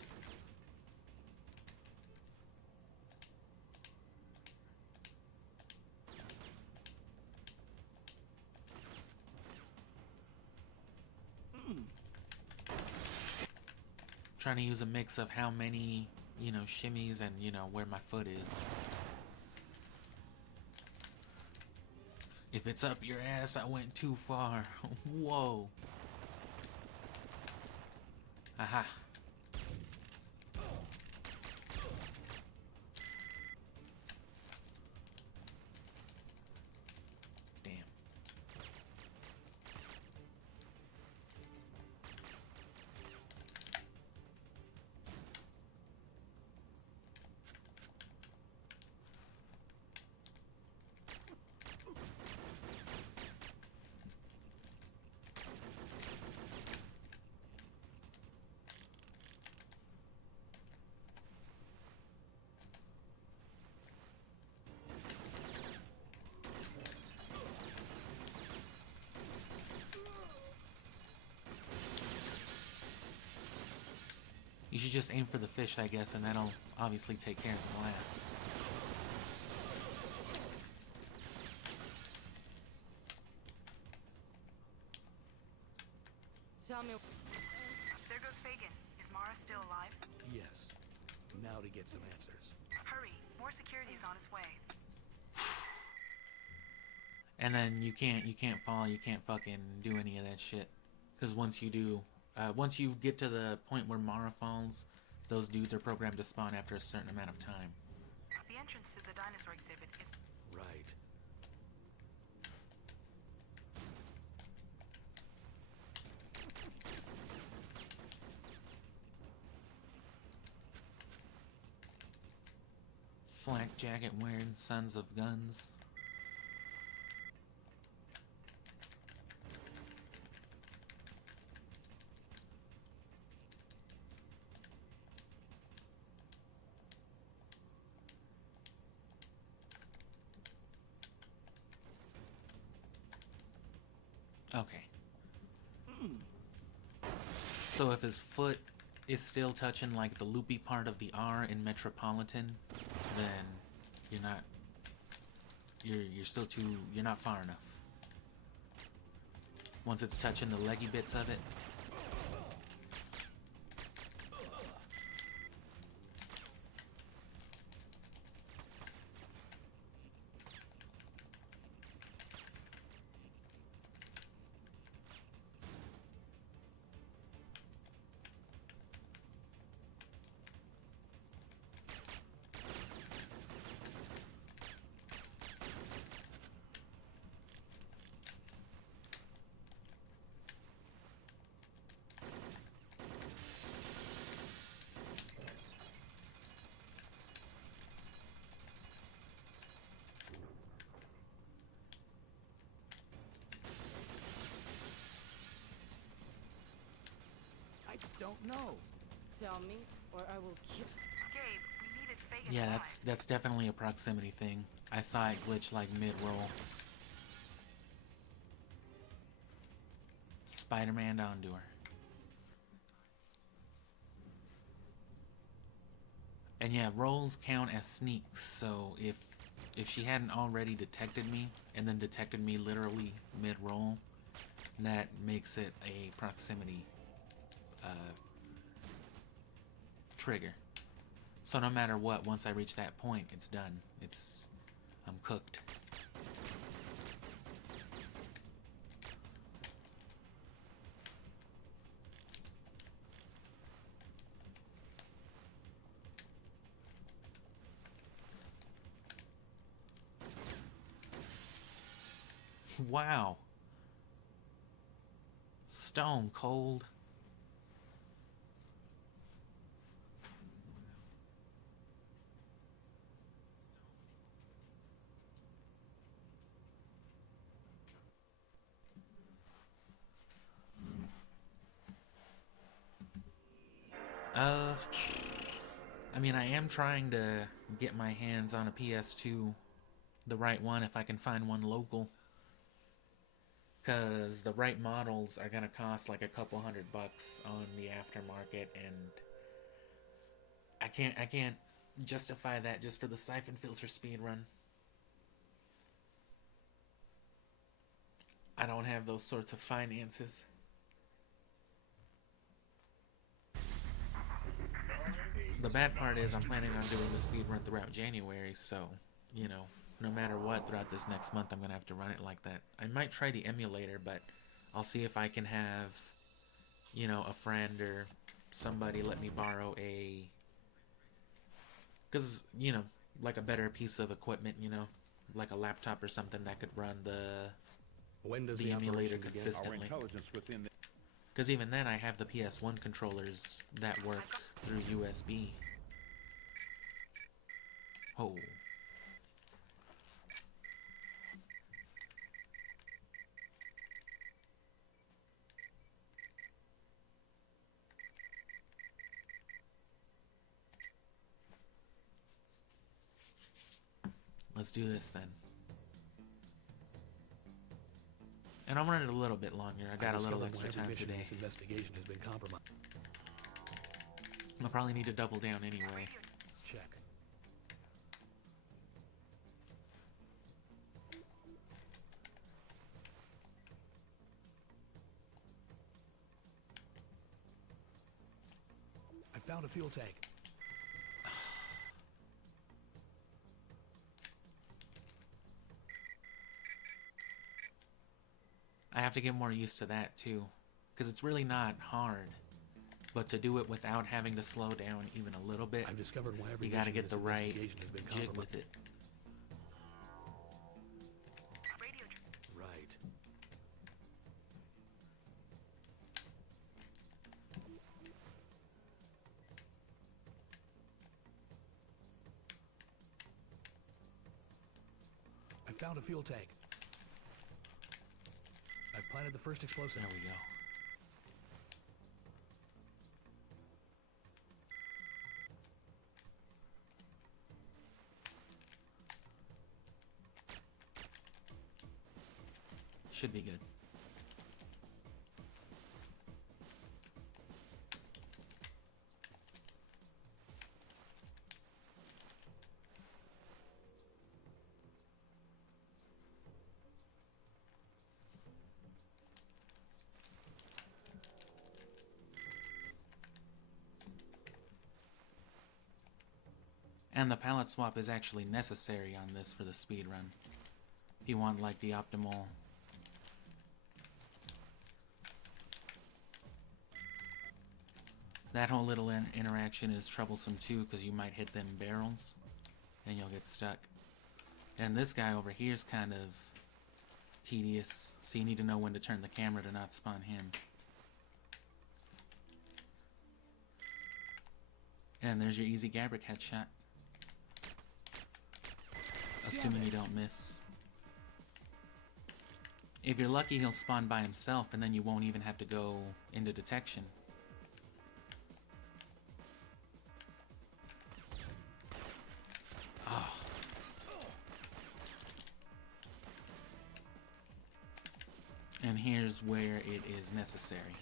Trying to use a mix of how many, you know, shimmies and, you know, where my foot is. If it's up your ass, I went too far. Whoa. Aha. Damn. You should just aim for the fish, I guess, and that'll obviously take care of the glass. Tell me. There goes Fagin. Is Mara still alive? Yes. Now to get some answers. Hurry. More security is on its way. And then you can't fall, you can't fucking do any of that shit. Because once you do, once you get to the point where Mara falls, those dudes are programmed to spawn after a certain amount of time. The entrance to the dinosaur exhibit is... Right. Flak jacket wearing sons of guns. Okay. So if his foot is still touching like the loopy part of the R in Metropolitan, then you're not you're not far enough. Once it's touching the leggy bits of it. I don't know. Tell me, or I will kill. Gabe, we needed Fagin Yeah, alive. that's definitely a proximity thing. I saw it glitch like mid-roll. Spider-Man onto her. And yeah, rolls count as sneaks, so if she hadn't already detected me, and then detected me literally mid-roll, that makes it a proximity trigger. So no matter what, once I reach that point, it's done. I'm cooked. Wow. Stone cold. I mean, I am trying to get my hands on a PS2, the right one, if I can find one local. Because the right models are going to cost like a couple $100 on the aftermarket, and I can't justify that just for the Syphonfilter speedrun. I don't have those sorts of finances. The bad part is I'm planning on doing the speedrun throughout January, so, you know, no matter what, throughout this next month, I'm going to have to run it like that. I might try the emulator, but I'll see if I can have, you know, a friend or somebody let me borrow a... Because, you know, like a better piece of equipment, you know, like a laptop or something that could run When does the emulator operation begin? consistently. Because even then, I have the PS1 controllers that work through USB. Oh. Let's do this then. And I'm running a little bit longer. I got a little extra time today. This investigation has been compromised. I'll probably need to double down anyway. Check. I found a fuel tank. I have to get more used to that too, because it's really not hard, but to do it without having to slow down even a little bit, I've discovered why every you got to mission in get this the right investigation has been jig compromised. with it. Radio Right. I found a fuel tank. I've planted the first explosive. There we go. Should be good. And the palette swap is actually necessary on this for the speed run. If you want like the optimal. That whole little interaction is troublesome too, because you might hit them barrels and you'll get stuck. And this guy over here is kind of tedious, so you need to know when to turn the camera to not spawn him. And there's your easy Gabrick headshot. Assuming you don't miss. If you're lucky, he'll spawn by himself, and then you won't even have to go into detection. Oh. And here's where it is necessary.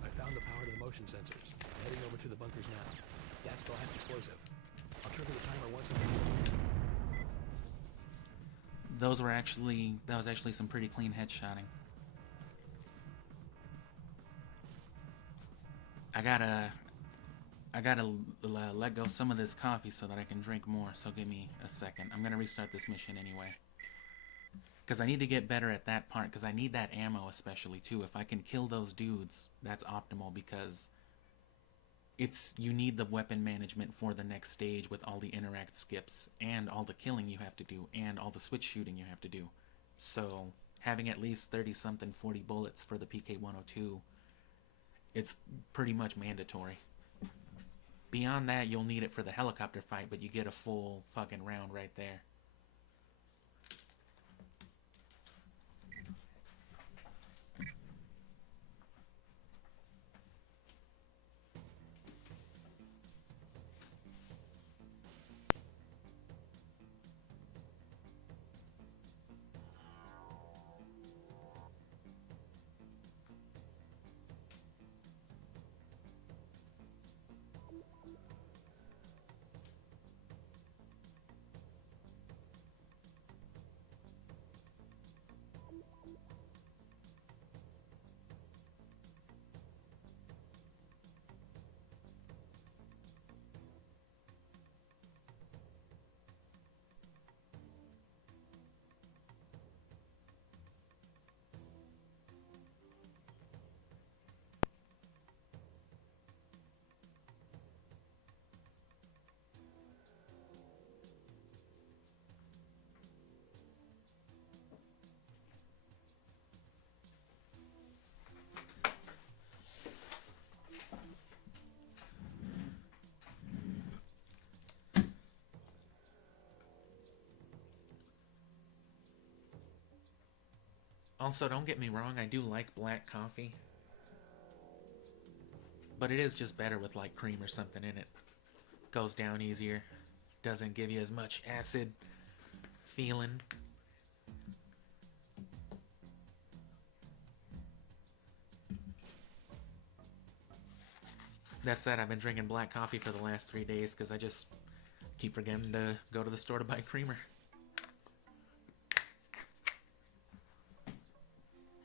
I found the power to the motion sensors. I'm heading over to the bunkers now. That's the last explosive. I'll trigger the timer once I'm done. That was actually some pretty clean headshotting. I gotta let go some of this coffee so that I can drink more, so give me a second. I'm gonna restart this mission anyway. Because I need to get better at that part, because I need that ammo especially too. If I can kill those dudes, that's optimal, because you need the weapon management for the next stage with all the interact skips, and all the killing you have to do, and all the switch shooting you have to do. So having at least 30-something 40 bullets for the PK-102, it's pretty much mandatory. Beyond that, you'll need it for the helicopter fight, but you get a full fucking round right there. Also, don't get me wrong, I do like black coffee. But it is just better with like cream or something in it. Goes down easier. Doesn't give you as much acid feeling. That said, I've been drinking black coffee for the last 3 days because I just keep forgetting to go to the store to buy creamer.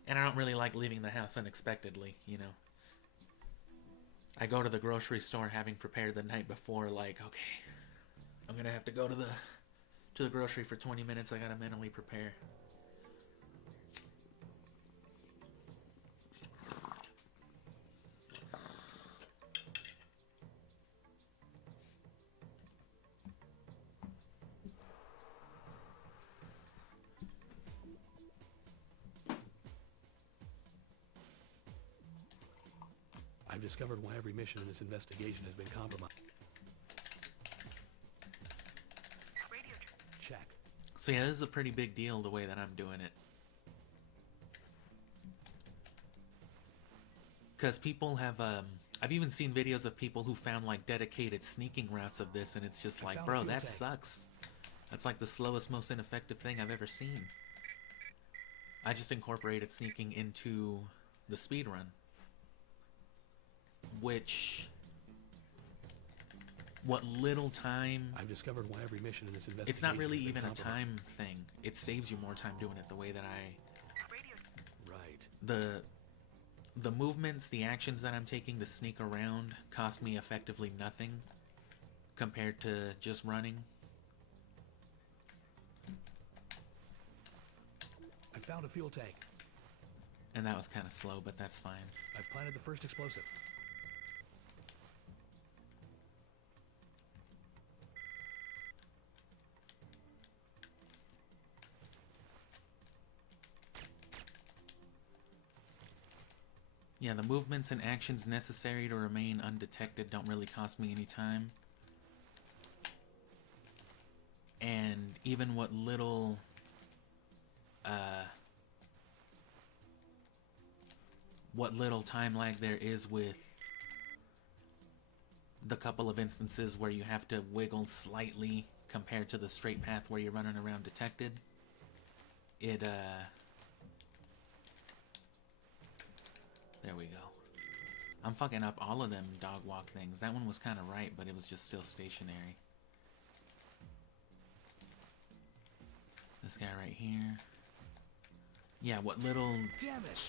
And I don't really like leaving the house unexpectedly, you know. I go to the grocery store having prepared the night before, like, okay, I'm gonna have to go to the grocery for 20 minutes. I gotta mentally prepare. I've discovered why every mission in this investigation has been compromised. Radio Check. So yeah, this is a pretty big deal the way that I'm doing it. Because people have, I've even seen videos of people who found like dedicated sneaking routes of this, and it's just like, bro, that sucks. That's like the slowest, most ineffective thing I've ever seen. I just incorporated sneaking into the speedrun. Which what little time. I've discovered why every mission in this investigation. It's not really has been even a compromised. time thing. It saves you more time doing it the way that Radio. Right. the movements, the actions that I'm taking to sneak around cost me effectively nothing compared to just running. I found a fuel tank. And that was kind of slow, but that's fine. I've planted the first explosive. Yeah, the movements and actions necessary to remain undetected don't really cost me any time. And even what little time lag there is with the couple of instances where you have to wiggle slightly compared to the straight path where you're running around detected, there we go. I'm fucking up all of them dog walk things. That one was kind of right, but it was just still stationary. This guy right here. Yeah, what little Damn it!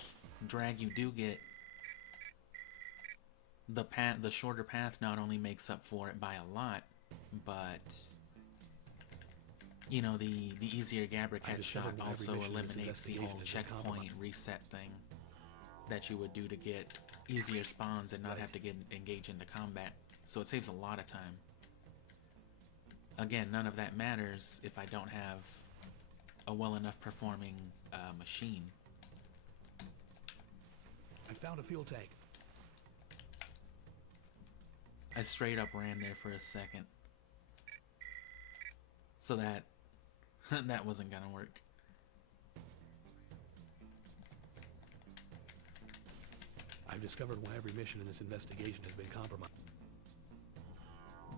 drag you do get, the shorter path not only makes up for it by a lot, but you know, the easier Gabrick I headshot discovered why every also mission in this eliminates the whole investigation has been checkpoint compromised. reset thing that you would do to get easier spawns and not Right. have to get engaged into combat. So it saves a lot of time. Again, none of that matters if I don't have a well enough performing machine. I found a fuel tank. I straight up ran there for a second. So that that wasn't gonna work. I've discovered why every mission in this investigation has been compromised.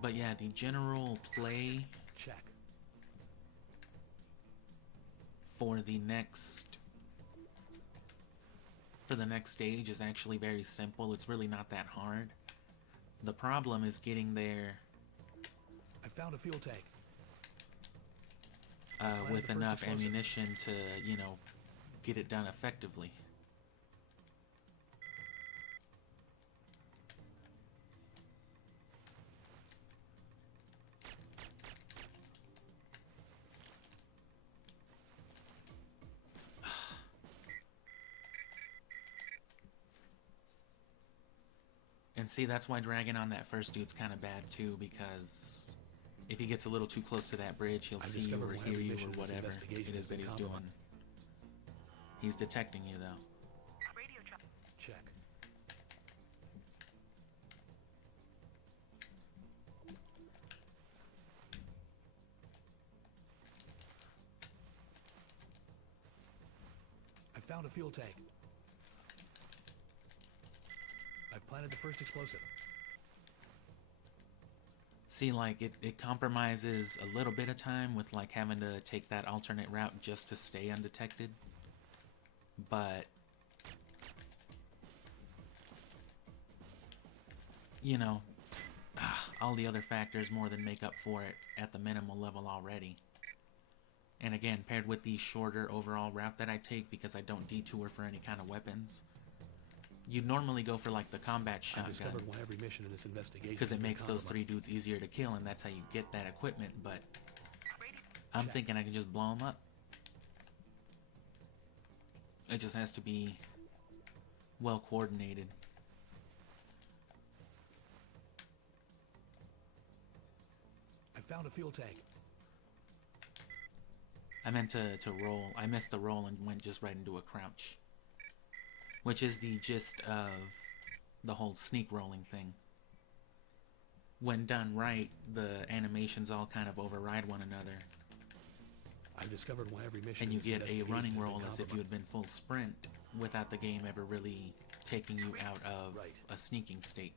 But yeah, the general play Check. for the next stage is actually very simple. It's really not that hard. The problem is getting there I found a fuel tank. with the first enough explosive. ammunition to, you know, get it done effectively. And see, that's why dragging on that first dude's kind of bad too, because if he gets a little too close to that bridge, he'll I've see you discovered or why hear every you mission or in this whatever investigation it has is that been he's doing. compromised. He's detecting you though. Radio track. Check. I found a fuel tank. I've planted the first explosive. See, like, it compromises a little bit of time with, like, having to take that alternate route just to stay undetected. But, you know, all the other factors more than make up for it at the minimal level already. And again, paired with the shorter overall route that I take because I don't detour for any kind of weapons. You'd normally go for, like, the combat I've shotgun, discovered why every mission in this investigation because has it been makes those compromised. 3 dudes easier to kill, and that's how you get that equipment, but Radio. I'm Check. thinking I can just blow them up. It just has to be well coordinated. I found a fuel tank. I meant to roll. I missed the roll and went just right into a crouch. Which is the gist of the whole sneak rolling thing. When done right, the animations all kind of override one another. I've discovered why every mission And in you this get a investigation running has been roll as if you had been full sprint without the game ever really taking you out of Right. a sneaking state.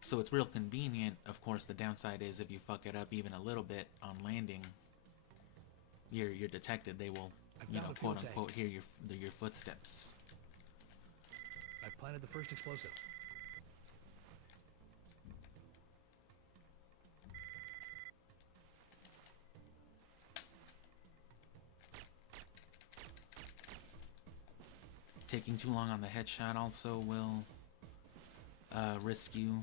So it's real convenient. Of course, the downside is if you fuck it up even a little bit on landing, you're detected. They will, I you found know, a fuel quote unquote, hear your footsteps. I've planted the first explosive. Taking too long on the headshot also will risk you.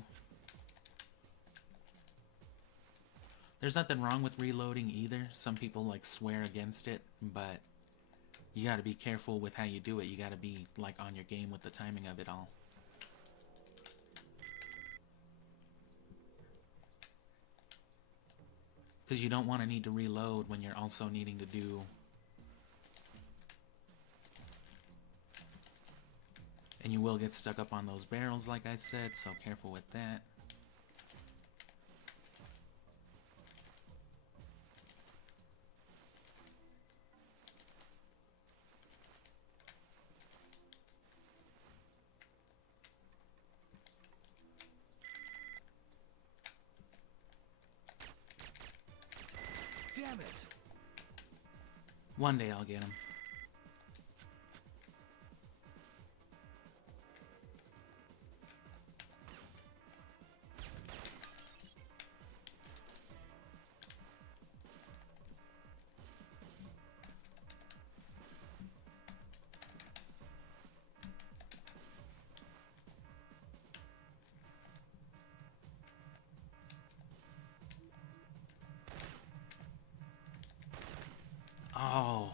There's nothing wrong with reloading either. Some people like swear against it, but you gotta be careful with how you do it. You gotta be like on your game with the timing of it all. Because you don't want to need to reload when you're also needing to do... And you will get stuck up on those barrels, like I said, so careful with that. Damn it! One day I'll get him. Oh.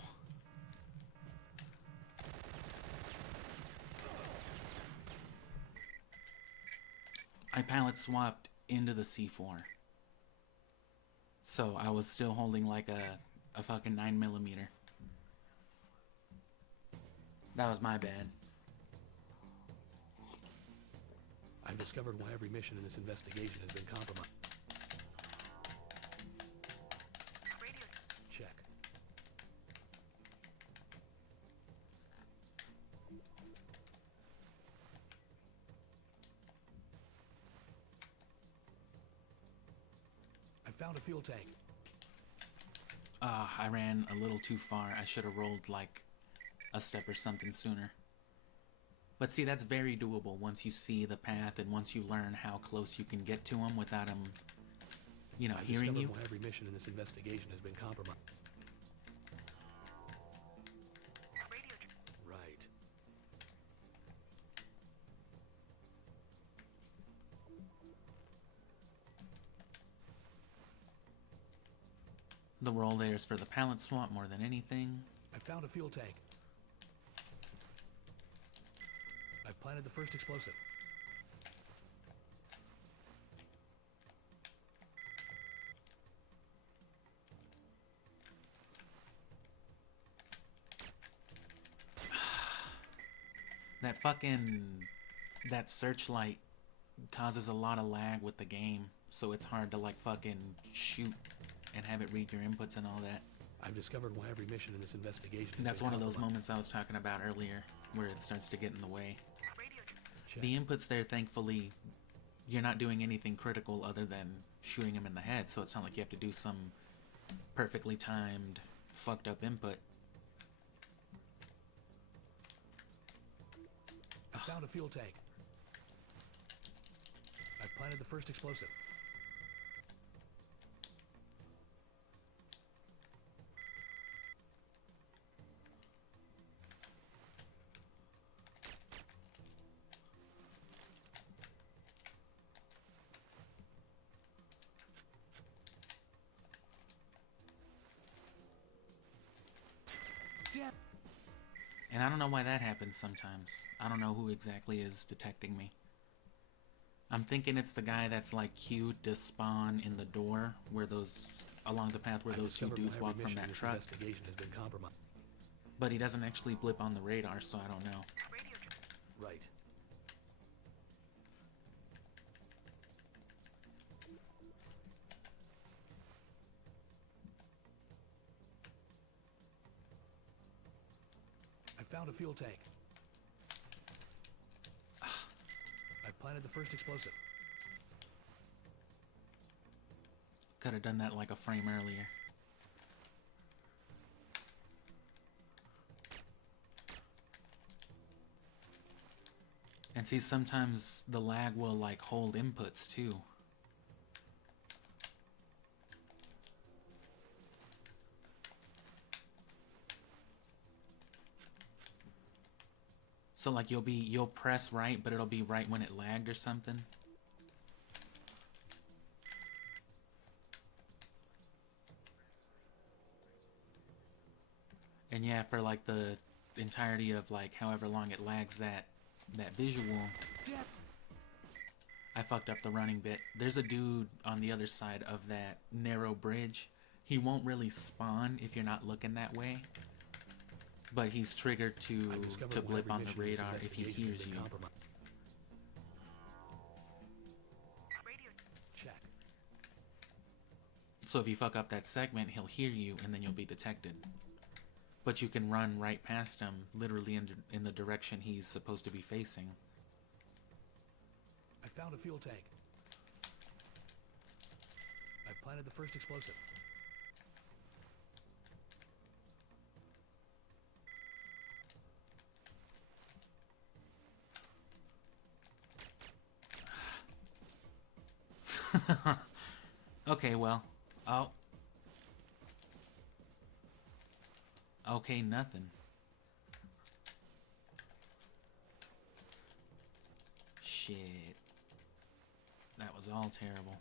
I pallet swapped into the C4. So I was still holding like a fucking 9mm. That was my bad. I've discovered why every mission in this investigation has been compromised. Radio. Check. I found a fuel tank. I ran a little too far. I should have rolled like a step or something sooner. But see, that's very doable once you see the path and once you learn how close you can get to him without him, you know, I've hearing you. discovered why every mission in this investigation has been compromised. Radio. Right. The roll there is for the pallet swap more than anything. I found a fuel tank. I've planted the first explosive. That searchlight causes a lot of lag with the game, so it's hard to like fucking shoot and have it read your inputs and all that. I've discovered why every mission in this investigation has That's been one of those compromised. moments I was talking about earlier where it starts to get in the way. Radio. Check. The inputs there, thankfully, you're not doing anything critical other than shooting him in the head, so it's not like you have to do some perfectly timed, fucked up input. I found a fuel tank. I've planted the first explosive. And I don't know why that happens sometimes. I don't know who exactly is detecting me. I'm thinking it's the guy that's like queued to spawn in the door where those, along the path where I've those two discovered dudes why walk every from mission in that this truck. investigation has been compromised. But he doesn't actually blip on the radar, so I don't know. Radio. Right. I found a fuel tank. I've planted the first explosive. Could have done that like a frame earlier. And see, sometimes the lag will like hold inputs too. So like you'll press right, but it'll be right when it lagged or something. And yeah, for like the entirety of like however long it lags that visual, I fucked up the running bit. There's a dude on the other side of that narrow bridge. He won't really spawn if you're not looking that way, but he's triggered to blip on the radar if he hears you. Check. So if you fuck up that segment, he'll hear you and then you'll be detected. But you can run right past him, literally in the direction he's supposed to be facing. I found a fuel tank. I've planted the first explosive. Okay, well, oh. Okay, nothing. Shit. That was all terrible.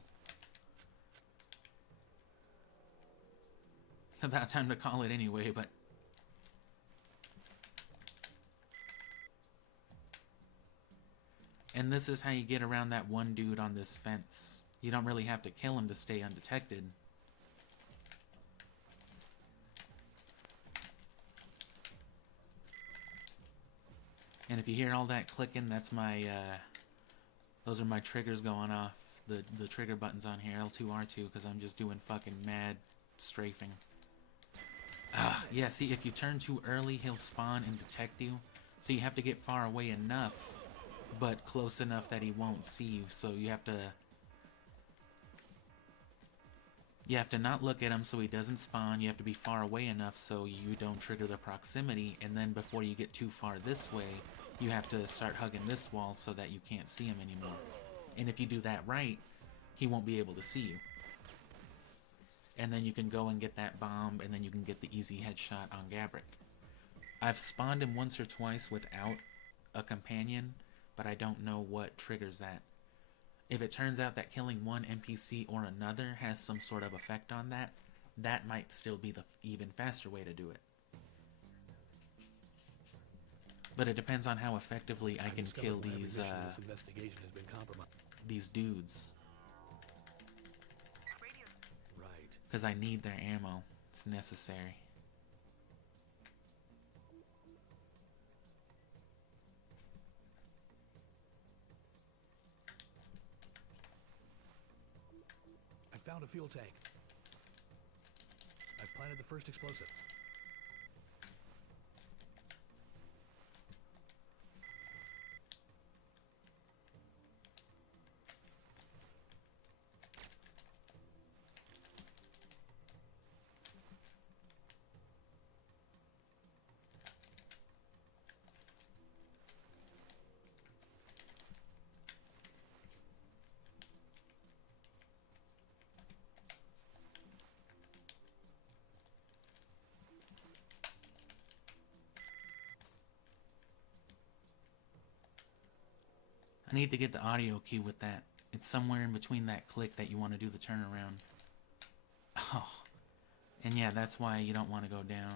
It's about time to call it anyway, but... And this is how you get around that one dude on this fence. You don't really have to kill him to stay undetected. And if you hear all that clicking, that's my, those are my triggers going off. The trigger buttons on here, L2, R2, because I'm just doing fucking mad strafing. Ah, yeah, see, if you turn too early, he'll spawn and detect you. So you have to get far away enough, but close enough that he won't see you. So you have to not look at him so he doesn't spawn. You have to be far away enough so you don't trigger the proximity. And then before you get too far this way, you have to start hugging this wall so that you can't see him anymore. And if you do that right, he won't be able to see you. And then you can go and get that bomb, and then you can get the easy headshot on Gabrick. I've spawned him once or twice without a companion, but I don't know what triggers that. If it turns out that killing one NPC or another has some sort of effect on that, that might still be the even faster way to do it. But it depends on how effectively I can kill these dudes. Right. Because I need their ammo. It's necessary. I found a fuel tank. I've planted the first explosive. I need to get the audio cue with that. It's somewhere in between that click that you want to do the turnaround. Oh. And yeah, that's why you don't want to go down.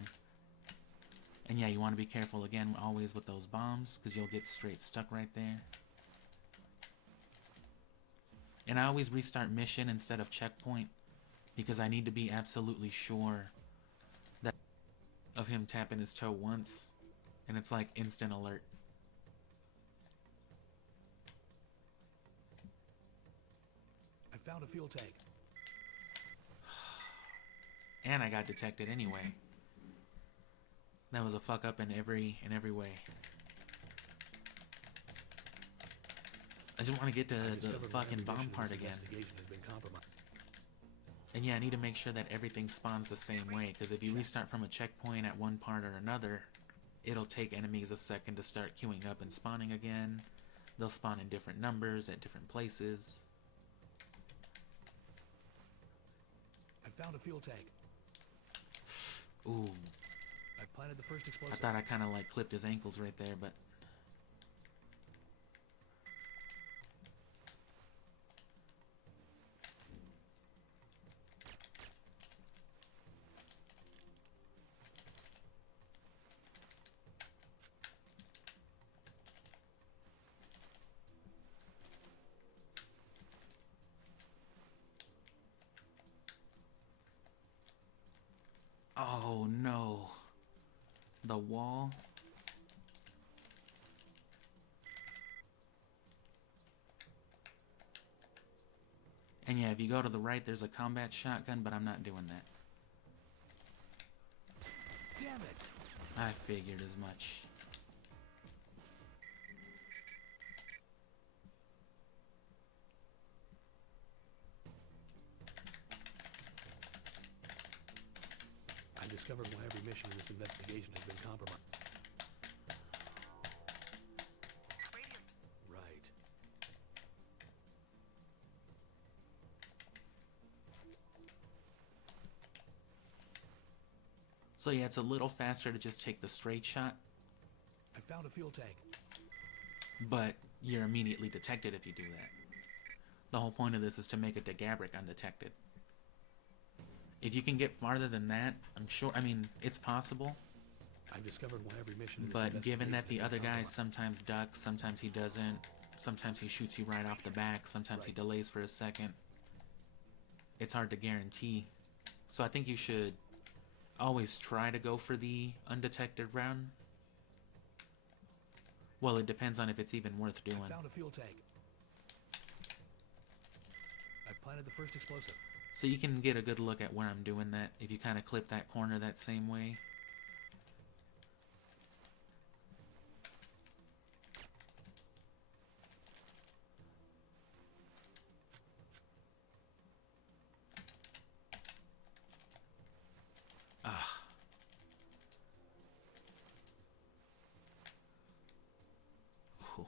And yeah, you want to be careful again always with those bombs, because you'll get straight stuck right there. And I always restart mission instead of checkpoint, because I need to be absolutely sure that of him tapping his toe once, and it's like instant alert. I found a fuel tank. And I got detected anyway. That was a fuck up in every way. I just want to get to the fucking bomb part again. And yeah, I need to make sure that everything spawns the same way, because if you restart from a checkpoint at one part or another, it'll take enemies a second to start queuing up and spawning again. They'll spawn in different numbers at different places. I found a fuel tank. Ooh. I've planted the first I explosive. thought I kind of like clipped his ankles right there, but the wall. And yeah, if you go to the right, there's a combat shotgun, but I'm not doing that. Damn it! I figured as much. I discovered why every mission in this investigation has been compromised. Right. So yeah, it's a little faster to just take the straight shot, I found a fuel tank. but you're immediately detected if you do that. The whole point of this is to make it to Gabrick undetected. If you can get farther than that, I'm sure, I mean, it's possible, I've discovered why every mission in this but given that the investigation has other been guy compromised. sometimes ducks, sometimes he doesn't, sometimes he shoots you right off the back, sometimes he Right. delays for a second, it's hard to guarantee. So I think you should always try to go for the undetected round. Well, it depends on if it's even worth doing. I found a fuel tank. I've planted the first explosive. So you can get a good look at where I'm doing that if you kind of clip that corner that same way. Ah. Whew.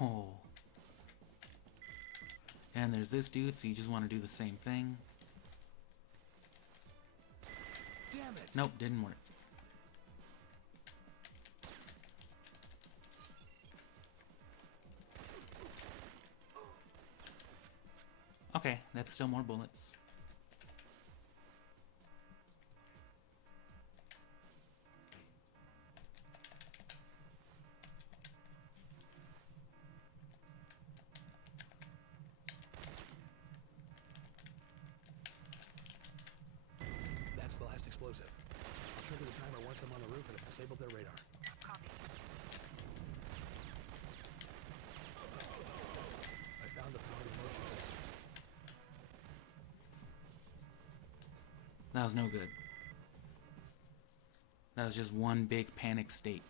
Oh. And there's this dude, so you just want to do the same thing. Damn it! Nope, didn't work. Okay, that's still more bullets. That's the last explosive. I'll trigger the timer once I'm on the roof and have disabled their radar. Copy. I found the power of the motion sensor. That was no good. That was just one big panic state.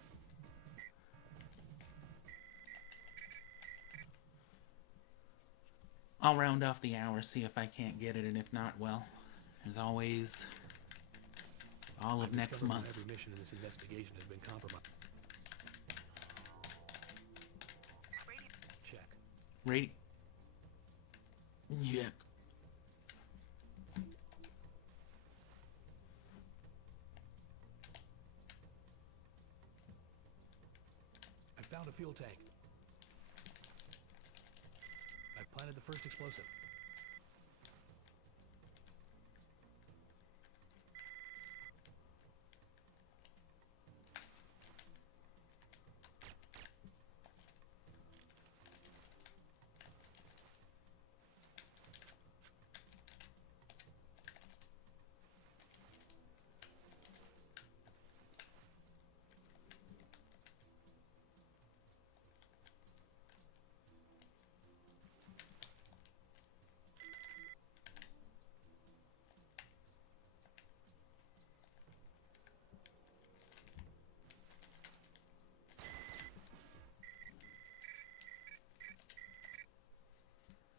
I'll round off the hour, see if I can't get it, and if not, well, as always, all of I've next discovered why month. every mission in this investigation has been compromised. Radio. Check. Ready? Yeah. I found a fuel tank. I've planted the first explosive.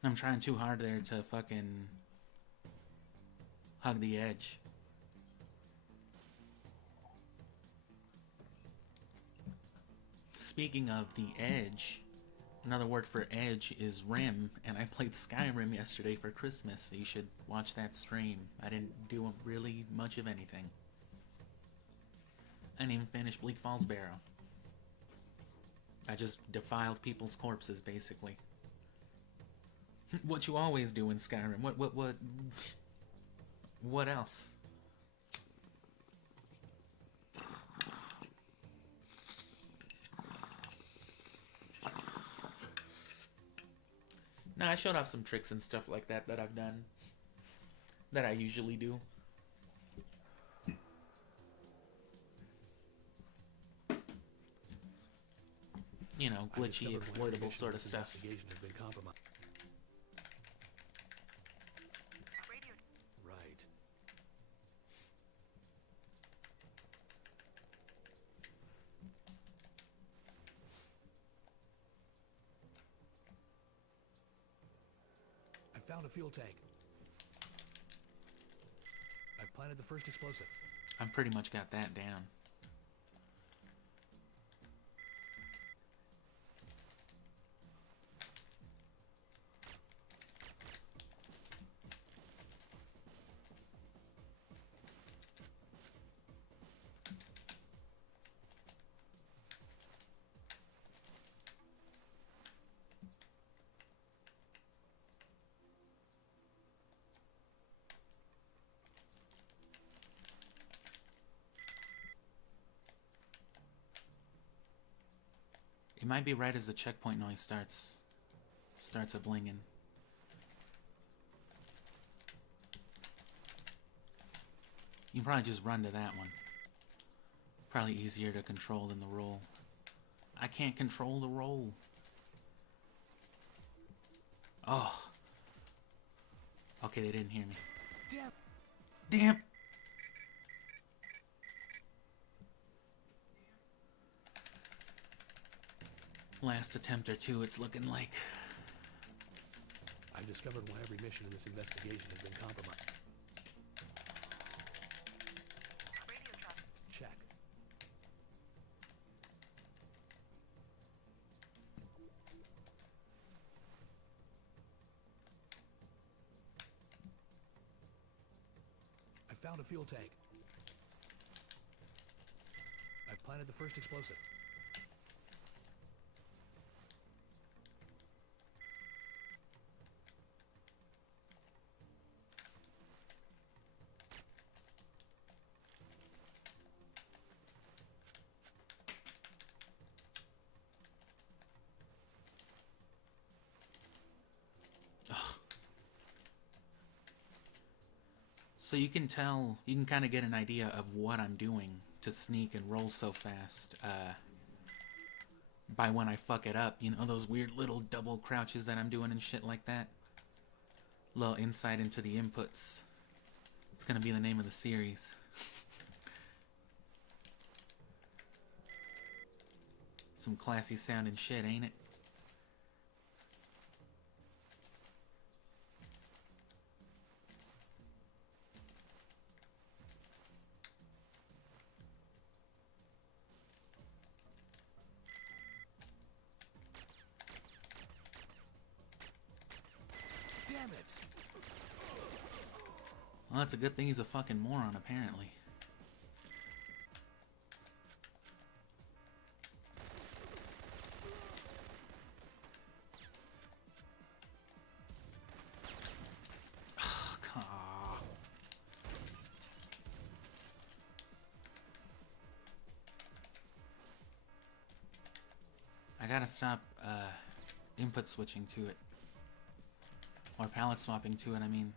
I'm trying too hard there to fucking hug the edge. Speaking of the edge, another word for edge is rim, and I played Skyrim yesterday for Christmas, so you should watch that stream. I didn't do really much of anything. I didn't even finish Bleak Falls Barrow. I just defiled people's corpses, basically. What you always do in Skyrim. What else? No, I showed off some tricks and stuff like that I've done. That I usually do. You know, glitchy, exploitable sort of stuff. Investigation has been compromised. Radio. Right. I found a fuel tank. I've planted the first explosive. I've pretty much got that down. It might be right as the checkpoint noise starts a blinging. You can probably just run to that one. Probably easier to control than the roll. I can't control the roll. Oh. Okay, they didn't hear me. Damn. Last attempt or two, it's looking like. I've discovered why every mission in this investigation has been compromised. Radio traffic. Check. I found a fuel tank. I've planted the first explosive. So you can tell, you can kind of get an idea of what I'm doing to sneak and roll so fast by when I fuck it up. You know, those weird little double crouches that I'm doing and shit like that. Little insight into the inputs. It's gonna be the name of the series. Some classy sounding shit, ain't it? Well, that's a good thing he's a fucking moron, apparently. I gotta stop input switching to it. Or palette swapping to it, I mean.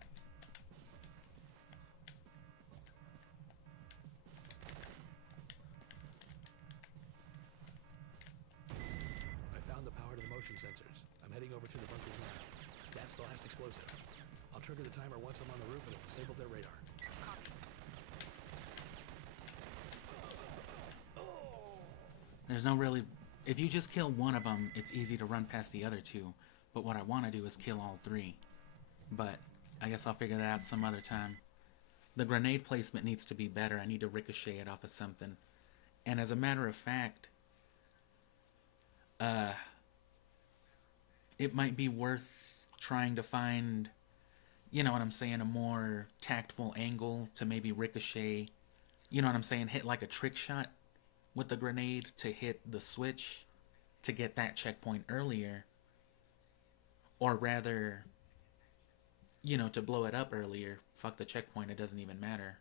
Sensors. I'm heading over to the bunkers now. That's the last explosive. I'll trigger the timer once I'm on the roof and it'll disable their radar. There's no really... If you just kill one of them, it's easy to run past the other two. But what I want to do is kill all three. But I guess I'll figure that out some other time. The grenade placement needs to be better. I need to ricochet it off of something. And as a matter of fact, it might be worth trying to find, you know what I'm saying, a more tactful angle to maybe ricochet, you know what I'm saying, hit like a trick shot with the grenade to hit the switch to get that checkpoint earlier. Or rather, you know, to blow it up earlier. Fuck the checkpoint, it doesn't even matter.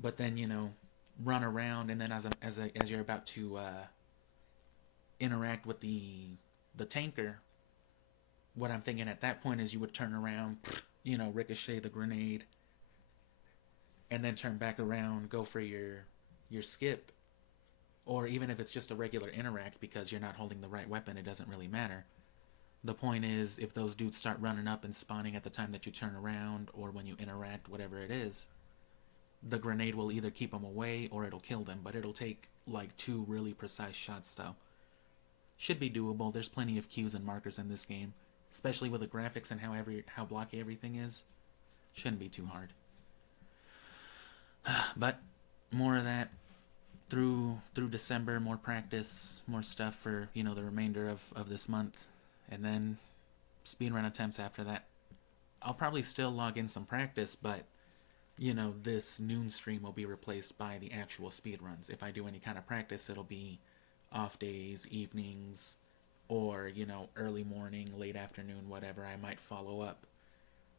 But then, you know, run around, and then as you're about to interact with the tanker, what I'm thinking at that point is you would turn around, you know, ricochet the grenade, and then turn back around, go for your skip. Or even if it's just a regular interact because you're not holding the right weapon, it doesn't really matter. The point is, if those dudes start running up and spawning at the time that you turn around, or when you interact, whatever it is, the grenade will either keep them away or it'll kill them. But it'll take like 2 really precise shots though. Should be doable. There's plenty of cues and markers in this game, especially with the graphics and how blocky everything is. Shouldn't be too hard. But more of that through December. More practice, more stuff for, you know, the remainder of this month, and then speedrun attempts after that. I'll probably still log in some practice, but you know, this noon stream will be replaced by the actual speedruns. If I do any kind of practice, it'll be off days, evenings, or, you know, early morning, late afternoon, whatever. I might follow up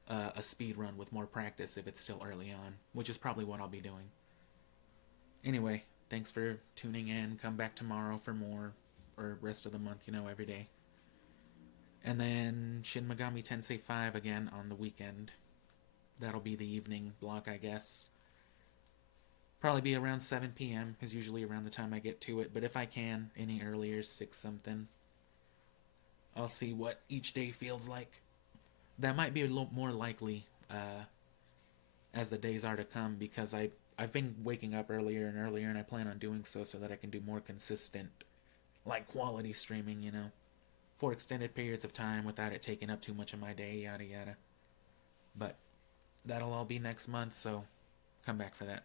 a speedrun with more practice if it's still early on, which is probably what I'll be doing. Anyway, thanks for tuning in. Come back tomorrow for more, or rest of the month, you know, every day. And then Shin Megami Tensei 5 again on the weekend. That'll be the evening block, I guess. Probably be around 7 p.m. is usually around the time I get to it. But if I can, any earlier, 6 something. I'll see what each day feels like. That might be a little more likely as the days are to come, because I've been waking up earlier and earlier, and I plan on doing so that I can do more consistent, like, quality streaming, you know, for extended periods of time without it taking up too much of my day, yada yada. But that'll all be next month, so come back for that.